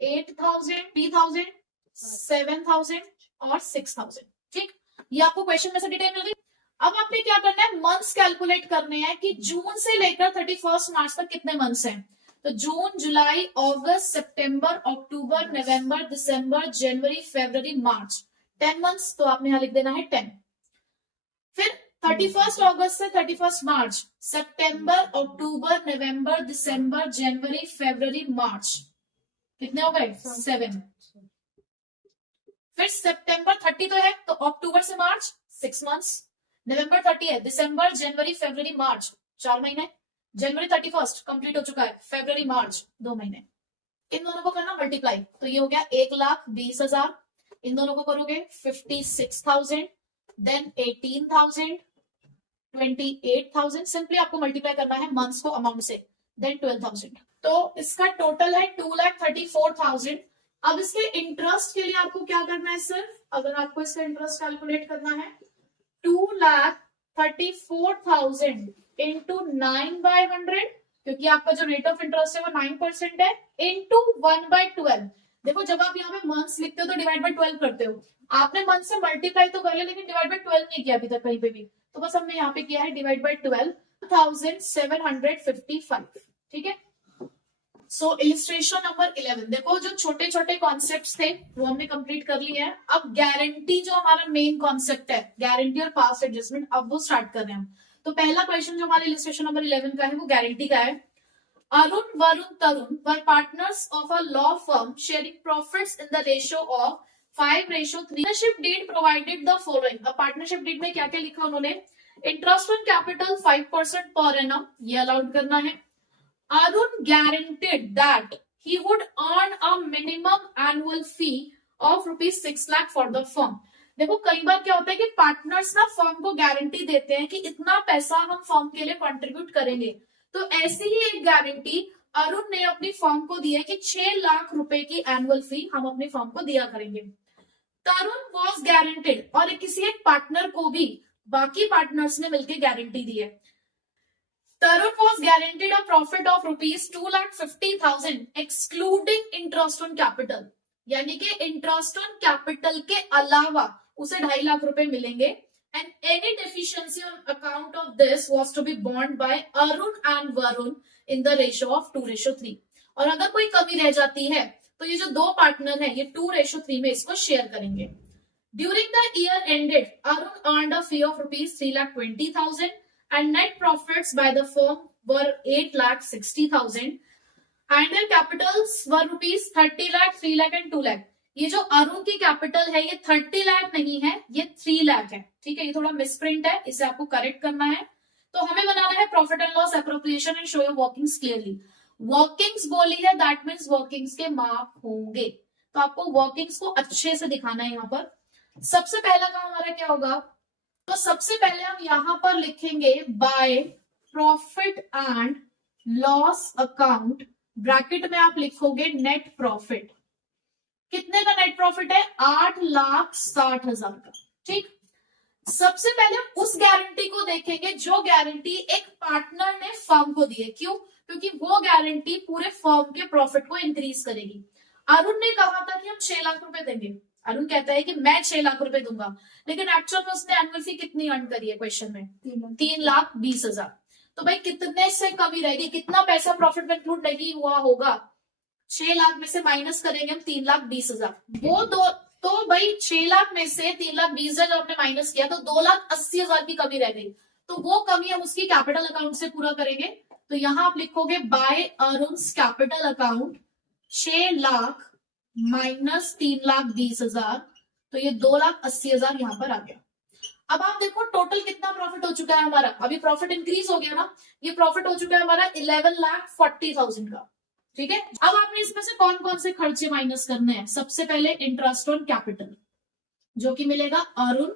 8,000, 3,000, 7,000 और 6,000। ठीक, ये आपको क्वेश्चन में से डिटेल मिल गई। अब आपने क्या करना है, मंथ्स कैलकुलेट करने हैं कि जून से लेकर 31 मार्च तक कितने मंथ्स हैं। तो जून, जुलाई, अगस्त, सितंबर, अक्टूबर, नवंबर, दिसंबर, जनवरी, फरवरी, मार्च, 10 मंथ्स। तो आपने यहां लिख देना है 10। फिर 31 अगस्त से 31 मार्च, सितंबर, अक्टूबर, नवंबर, दिसंबर, जनवरी, फरवरी, मार्च, कितने हो गए? 7। फिर सितंबर 30 तो है, तो अक्टूबर से मार्च 6 मंथ्स, नवंबर 30 है, दिसंबर, जनवरी, फरवरी, मार्च 4 महीने, जनवरी 31 कंप्लीट हो चुका है, फरवरी, मार्च 2 महीने। इन दोनों को करना मल्टीप्लाई, तो ये हो गया 1,20,000। इन दोनों को करोगे 56,000, देन 18,000, 28,000। सिंपली आपको मल्टीप्लाई करना है मंथ्स को अमाउंट से, देन 12,000। तो इसका टोटल है 2,34,000। अब इसके इंटरेस्ट के लिए आपको क्या करना है, सिर्फ अगर आपको इसका इंटरेस्ट कैलकुलेट करना है 2,34,000 इंटू 9/100, क्योंकि आपका जो रेट ऑफ इंटरेस्ट है वो 9% है, इंटू 1/12। देखो जब आप यहाँ पे मंथ्स लिखते हो तो डिवाइड बाय 12 करते हो, आपने मंथ से मल्टीप्लाई तो कर लिया लेकिन डिवाइड बाय 12 नहीं किया अभी तक कहीं पे भी, तो बस हमने यहाँ पे किया है डिवाइड बाय 12, 1755। ठीक है, सो इलिस्ट्रेशन नंबर 11, देखो जो छोटे छोटे कॉन्सेप्ट्स थे वो हमने कंप्लीट कर लिए हैं। अब गारंटी जो हमारा मेन कॉन्सेप्ट है, गारंटी और पास्ट एडजस्टमेंट, अब वो स्टार्ट कर रहे हैं हम। तो पहला क्वेश्चन जो हमारे इलिस्ट्रेशन नंबर 11 का है वो गारंटी का है। Arun, Varun, Tarun were partners of a law firm sharing profits in the ratio of 5:3. Partnership deed provided the following. अब partnership deed में क्या क्या लिखा उन्होंने, interest on capital 5% per annum, ये अलाउड करना है। Arun guaranteed that he would earn a minimum annual fee of ₹6 lakh for the firm. देखो कई बार क्या होता है कि पार्टनर्स ना फर्म को गारंटी देते हैं कि इतना पैसा हम फर्म के लिए कंट्रीब्यूट करेंगे, तो ऐसी ही एक गारंटी अरुण ने अपनी फर्म को दी है कि 6 लाख रुपए की एनुअल फी हम अपनी फर्म को दिया करेंगे। तरुण वॉज गारंटेड, और किसी एक पार्टनर को भी बाकी पार्टनर्स ने मिलकर गारंटी दी है। Tarun was guaranteed a profit of ₹2,50,000 excluding interest on capital, यानी कि इंटरेस्ट ऑन कैपिटल के अलावा उसे 2.5 लाख रुपए मिलेंगे। And any deficiency on account of this was to be borne by Arun and Varun in the ratio of 2:3. और अगर कोई कमी रह जाती है तो ये जो दो पार्टनर है ये 2:3 में इसको शेयर करेंगे। During the year ended, Arun earned a fee of ₹3,20,000 and net profits by the firm were ₹8,60,000 and their capitals were ₹30 lakh, 3 lakh and 2 lakh. ये जो अरुण की कैपिटल है ये 30 लाख नहीं है, ये 3 लाख है। ठीक है, ये थोड़ा मिसप्रिंट है, इसे आपको करेक्ट करना है। तो हमें बनाना है profit and loss appropriation and show your workings clearly. Workings बोली है, दैट मीन्स वर्किंग्स के मार्क होंगे, तो आपको वर्किंग्स को अच्छे से दिखाना है। यहाँ पर सबसे पहला काम हमारा क्या होगा, तो सबसे पहले हम यहाँ पर लिखेंगे by profit and loss account, bracket में आप लिखोगे नेट प्रॉफिट। कितने का नेट प्रॉफिट है, 8,60,000 का। ठीक, सबसे पहले हम उस गारंटी को देखेंगे जो गारंटी एक पार्टनर ने फर्म को दी है। क्यों, क्योंकि वो गारंटी पूरे फर्म के प्रॉफिट को इंक्रीज करेगी। अरुण ने कहा था कि हम 6 लाख रुपए देंगे, अरुण कहता है कि मैं 6 लाख रुपए दूंगा, लेकिन एक्चुअल में उसने एनुअल फी कितनी अर्न करी है क्वेश्चन में, 3,20,000। तो भाई कितने से कमी रहेगी, कितना पैसा प्रॉफिट में इंक्लूड नहीं हुआ होगा, 6 लाख में से माइनस करेंगे हम 3,20,000, वो दो, तो भाई 6 लाख में से 3,20,000 आपने माइनस किया तो 2,80,000 की कमी रह गई, तो वो कमी हम उसकी कैपिटल अकाउंट से पूरा करेंगे। तो यहां आप लिखोगे by Arun's capital account 6 lakh minus 3,20,000, तो ये 2,80,000 यहां पर आ गया। अब आप देखो टोटल कितना प्रॉफिट हो चुका है हमारा, अभी प्रॉफिट इंक्रीज हो गया ना, ये प्रॉफिट हो चुका है हमारा 11,40,000 का। ठीक है, अब आपने इसमें से कौन कौन से खर्चे माइनस करने हैं। सबसे पहले इंटरेस्ट ऑन कैपिटल जो कि मिलेगा अरुण,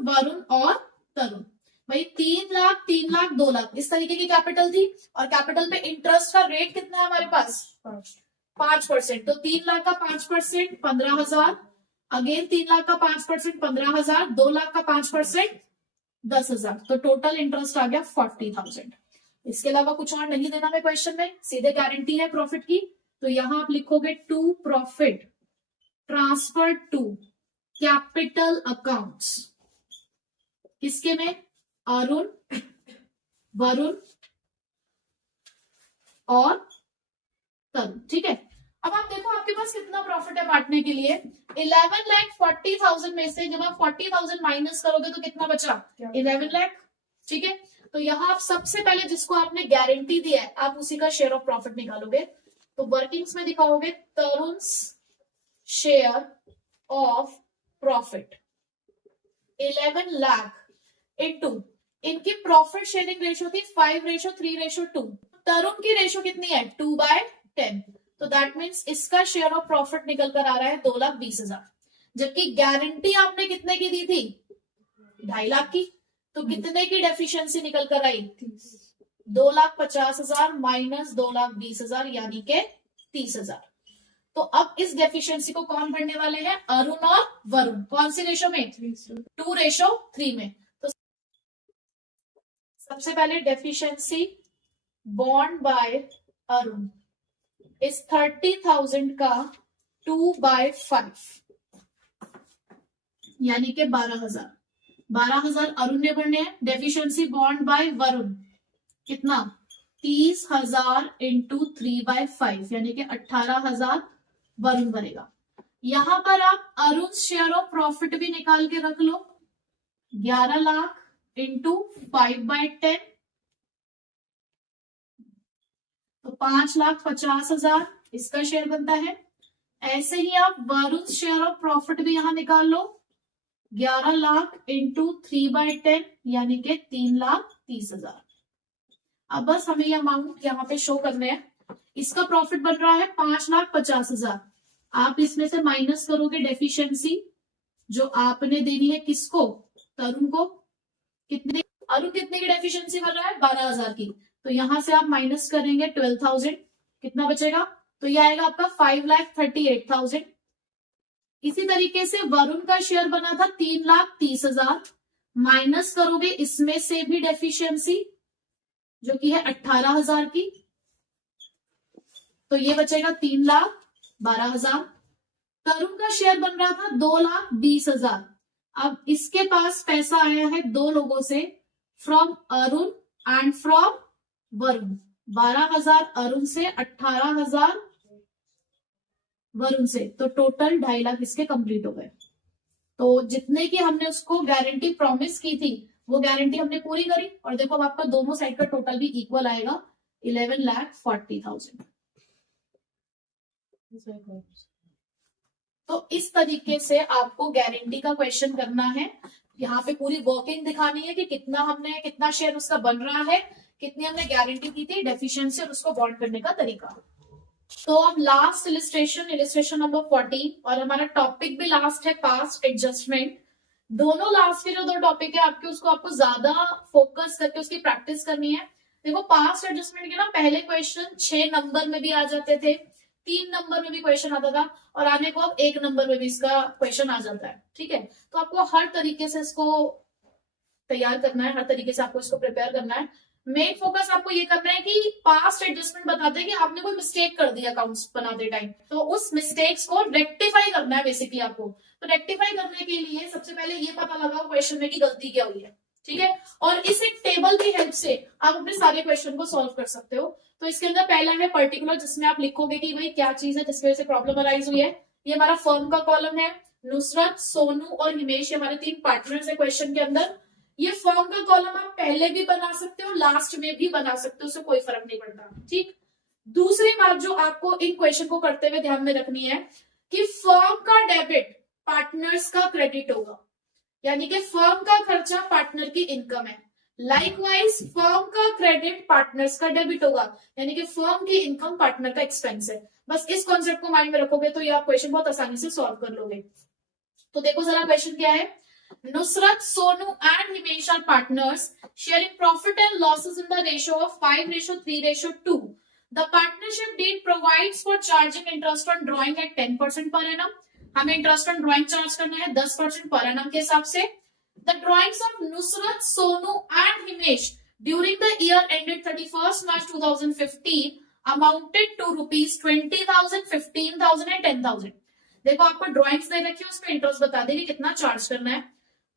वरुण और तरुण। भाई 3 लाख, 3 लाख, 2 लाख इस तरीके की कैपिटल थी, और कैपिटल पे इंटरेस्ट का रेट कितना है हमारे पास, 5%। तो 3 लाख का 5% 15,000, अगेन 3 लाख का 5% 15,000, 2 लाख का 5% 10,000, तो टोटल इंटरेस्ट आ गया 40,000। इसके अलावा कुछ और नहीं देना है क्वेश्चन में, सीधे गारंटी है प्रॉफिट की। तो यहां आप लिखोगे to profit transfer to capital accounts, किसके में, अरुण, वरुण और तरुण। ठीक है, अब आप देखो आपके पास कितना प्रॉफिट है बांटने के लिए, 11,40,000 में से जब आप 40,000 माइनस करोगे तो कितना बचा, 11 लाख। ठीक है, तो यहां आप सबसे पहले जिसको आपने गारंटी दी है आप उसी का शेयर ऑफ प्रॉफिट निकालोगे। तो वर्किंग्स में दिखाओगे Tarun's share of profit 11 lakh into, इनकी प्रॉफिट शेयरिंग रेशो थी 5:3:2, तरुण की रेशो कितनी है 2/10, तो दैट मीन्स इसका शेयर ऑफ प्रॉफिट निकल कर आ रहा है 2,20,000, जबकि गारंटी आपने कितने की दी थी, 2.5 लाख की। तो कितने की डेफिशिएंसी निकल कर आई, 2,50,000 माइनस 2,20,000 यानी के 30,000। तो अब इस डेफिशिएंसी को कौन भरने वाले हैं? अरुण और वरुण। कौन सी रेशो में? 2:3 में। तो सबसे पहले डेफिशिएंसी बॉन्ड बाय अरुण इस 30,000 का 2/5 यानी कि 12,000 अरुण ने भरने हैं। डेफिशिएंसी बॉन्ड बाय वरुण कितना? 30,000 इंटू 3/5 यानी कि 18,000 वरुण भरेगा। यहां पर आप अरुण शेयर ऑफ प्रॉफिट भी निकाल के रख लो, 11 लाख इंटू 5/10 तो 5,50,000 इसका शेयर बनता है। ऐसे ही आप वरुण शेयर ऑफ प्रॉफिट भी यहां निकाल लो, 11 लाख इंटू 3/10 यानी कि 3,30,000। अब बस हमें यह अमाउंट यहाँ पे शो करने हैं। इसका प्रॉफिट बन रहा है 5,50,000। आप इसमें से माइनस करोगे डेफिशिएंसी जो आपने देनी है किसको? तरुण को। कितने? अरुण कितने की डेफिशिएंसी बन रहा है? 12,000 की। तो यहां से आप माइनस करेंगे 12,000, कितना बचेगा? तो यह आएगा आपका 5,38,000। इसी तरीके से वरुण का शेयर बना था 3,30,000, माइनस करोगे इसमें से भी डेफिशिएंसी जो कि है 18,000 की, तो ये बचेगा 3,12,000। तरुण का शेयर बन रहा था 2,20,000। अब इसके पास पैसा आया है दो लोगों से, from Arun and from Varun. 12,000 Arun से, 18,000 वरुण से, तो टोटल 2.5 लाख इसके कंप्लीट हो गए। तो जितने की हमने उसको गारंटी प्रॉमिस की थी वो गारंटी हमने पूरी करी। और देखो अब आपका दोनों साइड का टोटल भी इक्वल आएगा, 11,40,000। तो इस तरीके से आपको गारंटी का क्वेश्चन करना है। यहाँ पे पूरी वर्किंग दिखानी है कि कितना शेयर उसका बन रहा है, कितनी हमने गारंटी की थी, डेफिशिएंसी और उसको बॉन्ड करने का तरीका। तो अब लास्ट इलिस्ट्रेशन नंबर 14, और हमारा टॉपिक भी लास्ट है पास्ट एडजस्टमेंट। दोनों लास्ट के जो दो टॉपिक है आपके, उसको आपको ज्यादा फोकस करके उसकी प्रैक्टिस करनी है। देखो पास्ट एडजस्टमेंट के ना पहले क्वेश्चन 6 नंबर में भी आ जाते थे, 3 नंबर में भी क्वेश्चन आता था, और आने को अब 1 नंबर में भी इसका क्वेश्चन आ जाता है। ठीक है, तो आपको हर तरीके से इसको तैयार करना है, हर तरीके से आपको इसको प्रिपेयर करना है। मेन फोकस आपको ये करना है कि पास्ट एडजस्टमेंट बताते हैं कि आपने कोई मिस्टेक कर दी अकाउंट्स बनाते टाइम, तो उस मिस्टेक्स को रेक्टिफाई करना है बेसिकली आपको। तो रेक्टिफाई करने के लिए सबसे पहले ये पता लगाओ क्वेश्चन में कि गलती क्या हुई है। ठीक है, और इस एक टेबल की हेल्प से आप अपने सारे क्वेश्चन को सॉल्व कर सकते हो। तो इसके अंदर पहला है पर्टिकुलर, जिसमें आप लिखोगे कि भाई क्या चीज है जिसकी वजह से प्रॉब्लम अराइज हुई है। ये हमारा फर्म का कॉलम है, नुसरत, सोनू और हिमेश हमारे 3 पार्टनर्स है क्वेश्चन के अंदर। ये फर्म का कॉलम आप पहले भी बना सकते हो, लास्ट में भी बना सकते हो, उससे कोई फर्क नहीं पड़ता। ठीक, दूसरी बात जो आपको इन क्वेश्चन को करते हुए ध्यान में रखनी है कि फर्म का डेबिट पार्टनर्स का क्रेडिट होगा, यानी कि फर्म का खर्चा पार्टनर की इनकम है। लाइकवाइज फर्म का क्रेडिट पार्टनर्स का डेबिट होगा, यानी कि फर्म की इनकम पार्टनर का एक्सपेंस है। बस इस कॉन्सेप्ट को माइंड में रखोगे तो ये आप क्वेश्चन बहुत आसानी से सॉल्व कर लोगे। तो देखो जरा क्वेश्चन क्या है। Nusrat, Sonu and Himesh are partners sharing profit and losses in the ratio of 5:3:2. The partnership deed provides for charging interest on drawing at 10% per annum. हमें इंटरेस्ट ऑन ड्रॉइंग चार्ज करना है 10% पर annum के हिसाब से। The drawings of Nusrat, Sonu and Himesh during the year ended 31st March 2015 amounted to ₹20,000, 15,000 and 10,000। देखो आपको drawings दे रखी है, उस पर इंटरेस्ट बता देगी कितना चार्ज करना है।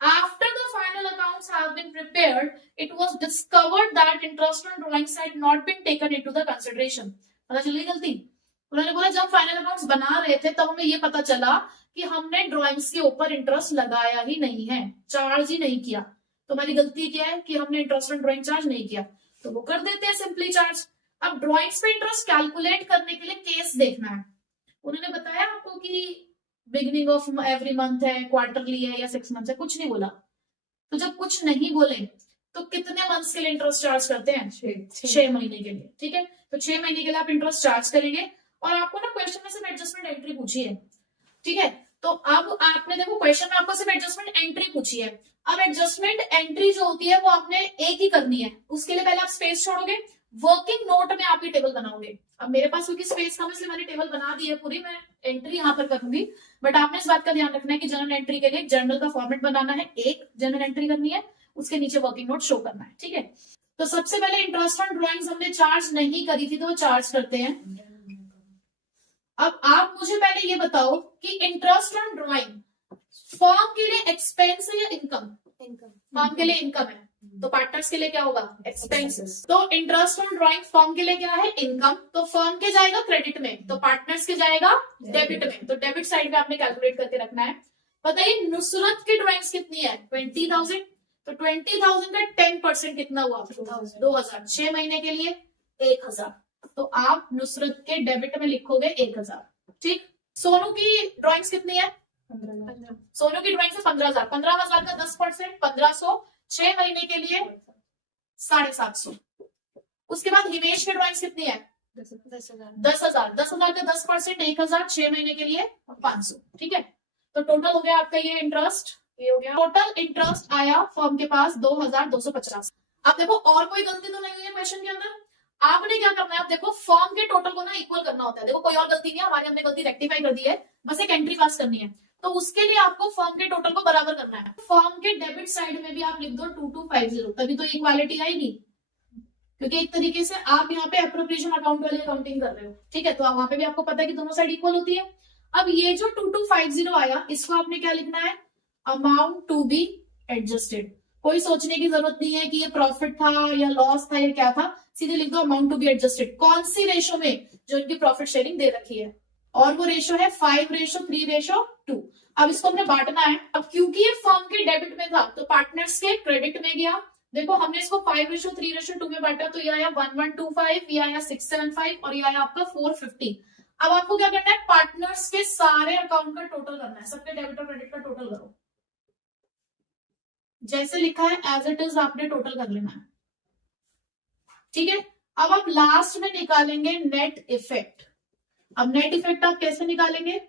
After the final accounts have been prepared, it was discovered that interest on drawings had not been taken into the consideration। पता चली गलती। उन्होंने बोला जब फाइनल अकाउंट्स बना रहे थे तब हमें ये पता चला कि हमने ड्राइंग्स के ऊपर इंटरेस्ट लगाया ही नहीं है, चार्ज ही नहीं किया। तो हमारी गलती क्या है कि हमने इंटरेस्ट ऑन ड्राइंग चार्ज नहीं किया, तो वो कर देते हैं सिंपली चार्ज। अब ड्राइंग्स पे इंटरेस्ट कैलकुलेट करने के लिए केस देखना है। उन्होंने बताया आपको कि बिगिनिंग ऑफ एवरी मंथ है, क्वार्टरली है या 6 मंथ है, कुछ नहीं बोला। तो जब कुछ नहीं बोले तो कितने मंथ्स के लिए इंटरेस्ट चार्ज करते हैं? 6 महीने के लिए। ठीक है, तो 6 महीने के लिए आप इंटरेस्ट चार्ज करेंगे। और आपको ना क्वेश्चन में सिर्फ एडजस्टमेंट एंट्री पूछी है। ठीक है, तो अब आपने देखो क्वेश्चन में आपको सिर्फ एडजस्टमेंट एंट्री पूछी है। अब एडजस्टमेंट एंट्री जो होती है वो आपने एक ही करनी है। उसके लिए पहले आप स्पेस छोड़ोगे, वर्किंग नोट में आप ये टेबल बनाओगे। अब मेरे पास क्योंकि स्पेस कम है इसलिए मैंने टेबल बना दी है पूरी, मैं एंट्री यहाँ पर करूंगी, बट आपने इस बात का ध्यान रखना है कि जर्नल एंट्री के लिए जर्नल का फॉर्मेट बनाना है, एक जर्नल एंट्री करनी है, उसके नीचे वर्किंग नोट शो करना है। ठीक है, तो सबसे पहले इंटरेस्ट ऑन ड्रॉइंग्स हमने चार्ज नहीं करी थी तो चार्ज करते हैं। अब आप मुझे पहले ये बताओ कि इंटरेस्ट ऑन ड्रॉइंग फॉर्म के लिए एक्सपेंस है या इनकम? फॉर्म के लिए इनकम है, तो पार्टनर्स के लिए क्या होगा? एक्सपेंसेस। तो इंटरेस्ट ऑन ड्रॉइंग फर्म के लिए क्या है? इनकम। तो फर्म के जाएगा क्रेडिट में, तो पार्टनर्स के जाएगा डेबिट में। तो डेबिट साइड में आपने कैलकुलेट करके रखना है। बताइए नुसरत की ड्रॉइंग्स कितनी है? 20,000। तो 20,000 का 10% कितना हुआ? 2,000। 6 महीने के लिए 1,000। तो आप नुसरत के डेबिट में लिखोगे 1,000। ठीक। सोनू की ड्रॉइंग्स कितनी है? 15,000। सोनू की ड्रॉइंग्स है 15,000। 15,000 का 10% 1,500। 6 महीने के लिए 750। उसके बाद हिमेश की ड्रॉइंग्स कितनी है? 10,000। 10,000 का 10% 1,000। 6 महीने के लिए 500। ठीक है, तो टोटल हो गया आपका ये इंटरेस्ट, ये हो गया टोटल इंटरेस्ट आया फर्म के पास 2,250। अब देखो और कोई गलती तो नहीं हुई है क्वेश्चन के अंदर। आपने क्या करना है, आप देखो फर्म के टोटल को ना इक्वल करना होता है। देखो कोई और गलती नहीं है, हमारी हमने गलती रेक्टिफाई कर दी है, बस एक एंट्री पास करनी है। तो उसके लिए आपको फर्म के टोटल को बराबर करना है। फर्म के डेबिट साइड में भी आप लिख दो 2250, तभी तो इक्वालिटी आएगी, क्योंकि एक तरीके से आप यहाँ पे एप्रोप्रिएशन अकाउंट वाली अकाउंटिंग कर रहे हो। ठीक है, तो वहां पे भी आपको पता है कि दोनों साइड इक्वल होती है। अब ये जो 2250 आया, इसको आपने क्या लिखना है? Amount to be adjusted. कोई सोचने की जरूरत नहीं है कि ये प्रॉफिट था या लॉस था या क्या था, सीधे लिख दो अमाउंट टू बी एडजस्टेड। कौन सी रेशो में? जो इनकी प्रॉफिट शेयरिंग दे रखी है, और वो रेशो है 5:3:2। अब इसको हमने बांटना है। अब क्योंकि ये फर्म के डेबिट में था तो पार्टनर्स के क्रेडिट में गया। देखो हमने इसको 5:3:2 में बांटा, तो ये आया 1125, ये आया 675 और ये आया आपका 450। अब आपको क्या करना है? पार्टनर्स के सारे अकाउंट का टोटल करना है, सबके डेबिट और क्रेडिट का टोटल करो। जैसे लिखा है एज इट इज आपने टोटल कर लेना है। ठीक है, अब आप लास्ट में निकालेंगे नेट इफेक्ट। अब नेट इफेक्ट आप कैसे निकालेंगे?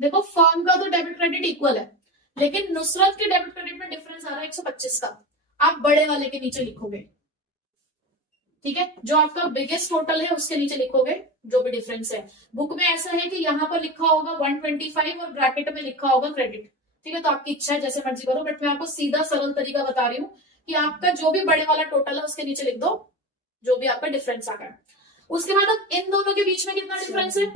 देखो फर्म का तो डेबिट क्रेडिट इक्वल है, लेकिन नुसरत के डेबिट क्रेडिट में डिफरेंस आ रहा है 125 का। आप बड़े वाले के नीचे लिखोगे। ठीक है, जो आपका बिगेस्ट टोटल है उसके नीचे लिखोगे जो भी डिफरेंस है। बुक में ऐसा है कि यहाँ पर लिखा होगा 125 और ब्रैकेट में लिखा होगा क्रेडिट। ठीक है, तो आपकी इच्छा है जैसे मर्जी करो, बट मैं आपको सीधा सरल तरीका बता रही हूँ कि आपका जो भी बड़े वाला टोटल है उसके नीचे लिख दो जो भी आपका डिफरेंस आ गया। उसके बाद अब इन दोनों के बीच में कितना डिफरेंस है?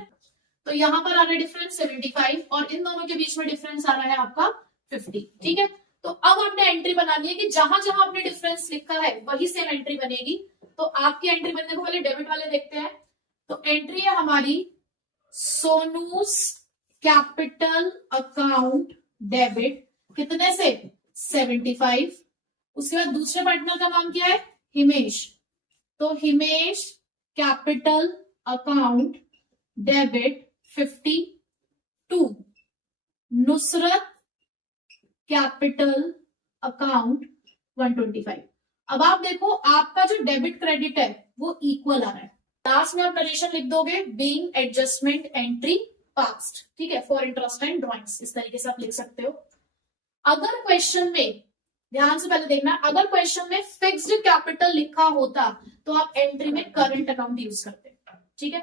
तो यहाँ पर आ रहा है डिफरेंस 75 और इन दोनों के बीच में डिफरेंस आ रहा है आपका 50। ठीक है, तो अब आपने एंट्री बनानी है कि जहां जहां आपने डिफरेंस लिखा है वही सेम एंट्री बनेगी। तो आपकी एंट्री बनने को पहले डेबिट वाले देखते हैं। तो एंट्री है हमारी सोनूस कैपिटल अकाउंट डेबिट, कितने से? 75। उसके बाद दूसरे पार्टनर का नाम क्या है? हिमेश। तो Himesh capital account debit 52। Nusrat capital account 125। अब आप देखो आपका जो डेबिट क्रेडिट है वो इक्वल आ रहा है। लास्ट में आप नरेशन लिख दोगे बीइंग एडजस्टमेंट एंट्री पास्ट। ठीक है, फॉर इंटरेस्ट एंड ड्रॉइंग्स, इस तरीके से आप लिख सकते हो। अगर क्वेश्चन में, ध्यान से पहले देखना, अगर क्वेश्चन में फिक्स्ड कैपिटल लिखा होता तो आप एंट्री में करंट अकाउंट यूज करते। ठीक है,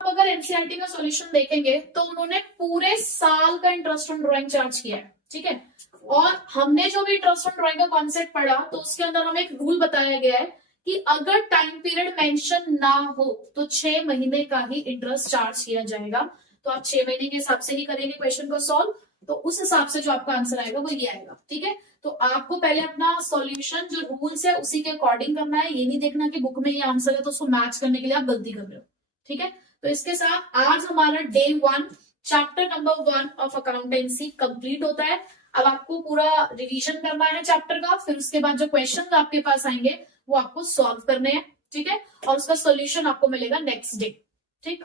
अब अगर एनसीईआरटी का सॉल्यूशन देखेंगे तो उन्होंने पूरे साल का इंटरेस्ट ऑन ड्राइंग चार्ज किया है। ठीक है, और हमने जो भी इंटरेस्ट ऑन ड्राइंग का कॉन्सेप्ट पढ़ा तो उसके अंदर हमें एक रूल बताया गया है कि अगर टाइम पीरियड मेंशन ना हो तो 6 महीने का ही इंटरेस्ट चार्ज किया जाएगा। तो आप 6 महीने के हिसाब से ही करेंगे क्वेश्चन को सॉल्व, तो उस हिसाब से जो आपका आंसर आएगा वो ये आएगा। ठीक है, तो आपको पहले अपना सॉल्यूशन जो रूल्स है उसी के अकॉर्डिंग करना है। ये नहीं देखना कि बुक में ये आंसर है तो उसको मैच करने के लिए आप गलती कर रहे हो। ठीक है, तो इसके साथ आज हमारा day 1 chapter number 1 of accountancy complete होता है। अब आपको पूरा रिवीजन करना है चैप्टर का, फिर उसके बाद जो क्वेश्चन आपके पास आएंगे वो आपको सॉल्व करने हैं। ठीक है, और उसका सॉल्यूशन आपको मिलेगा नेक्स्ट डे। ठीक।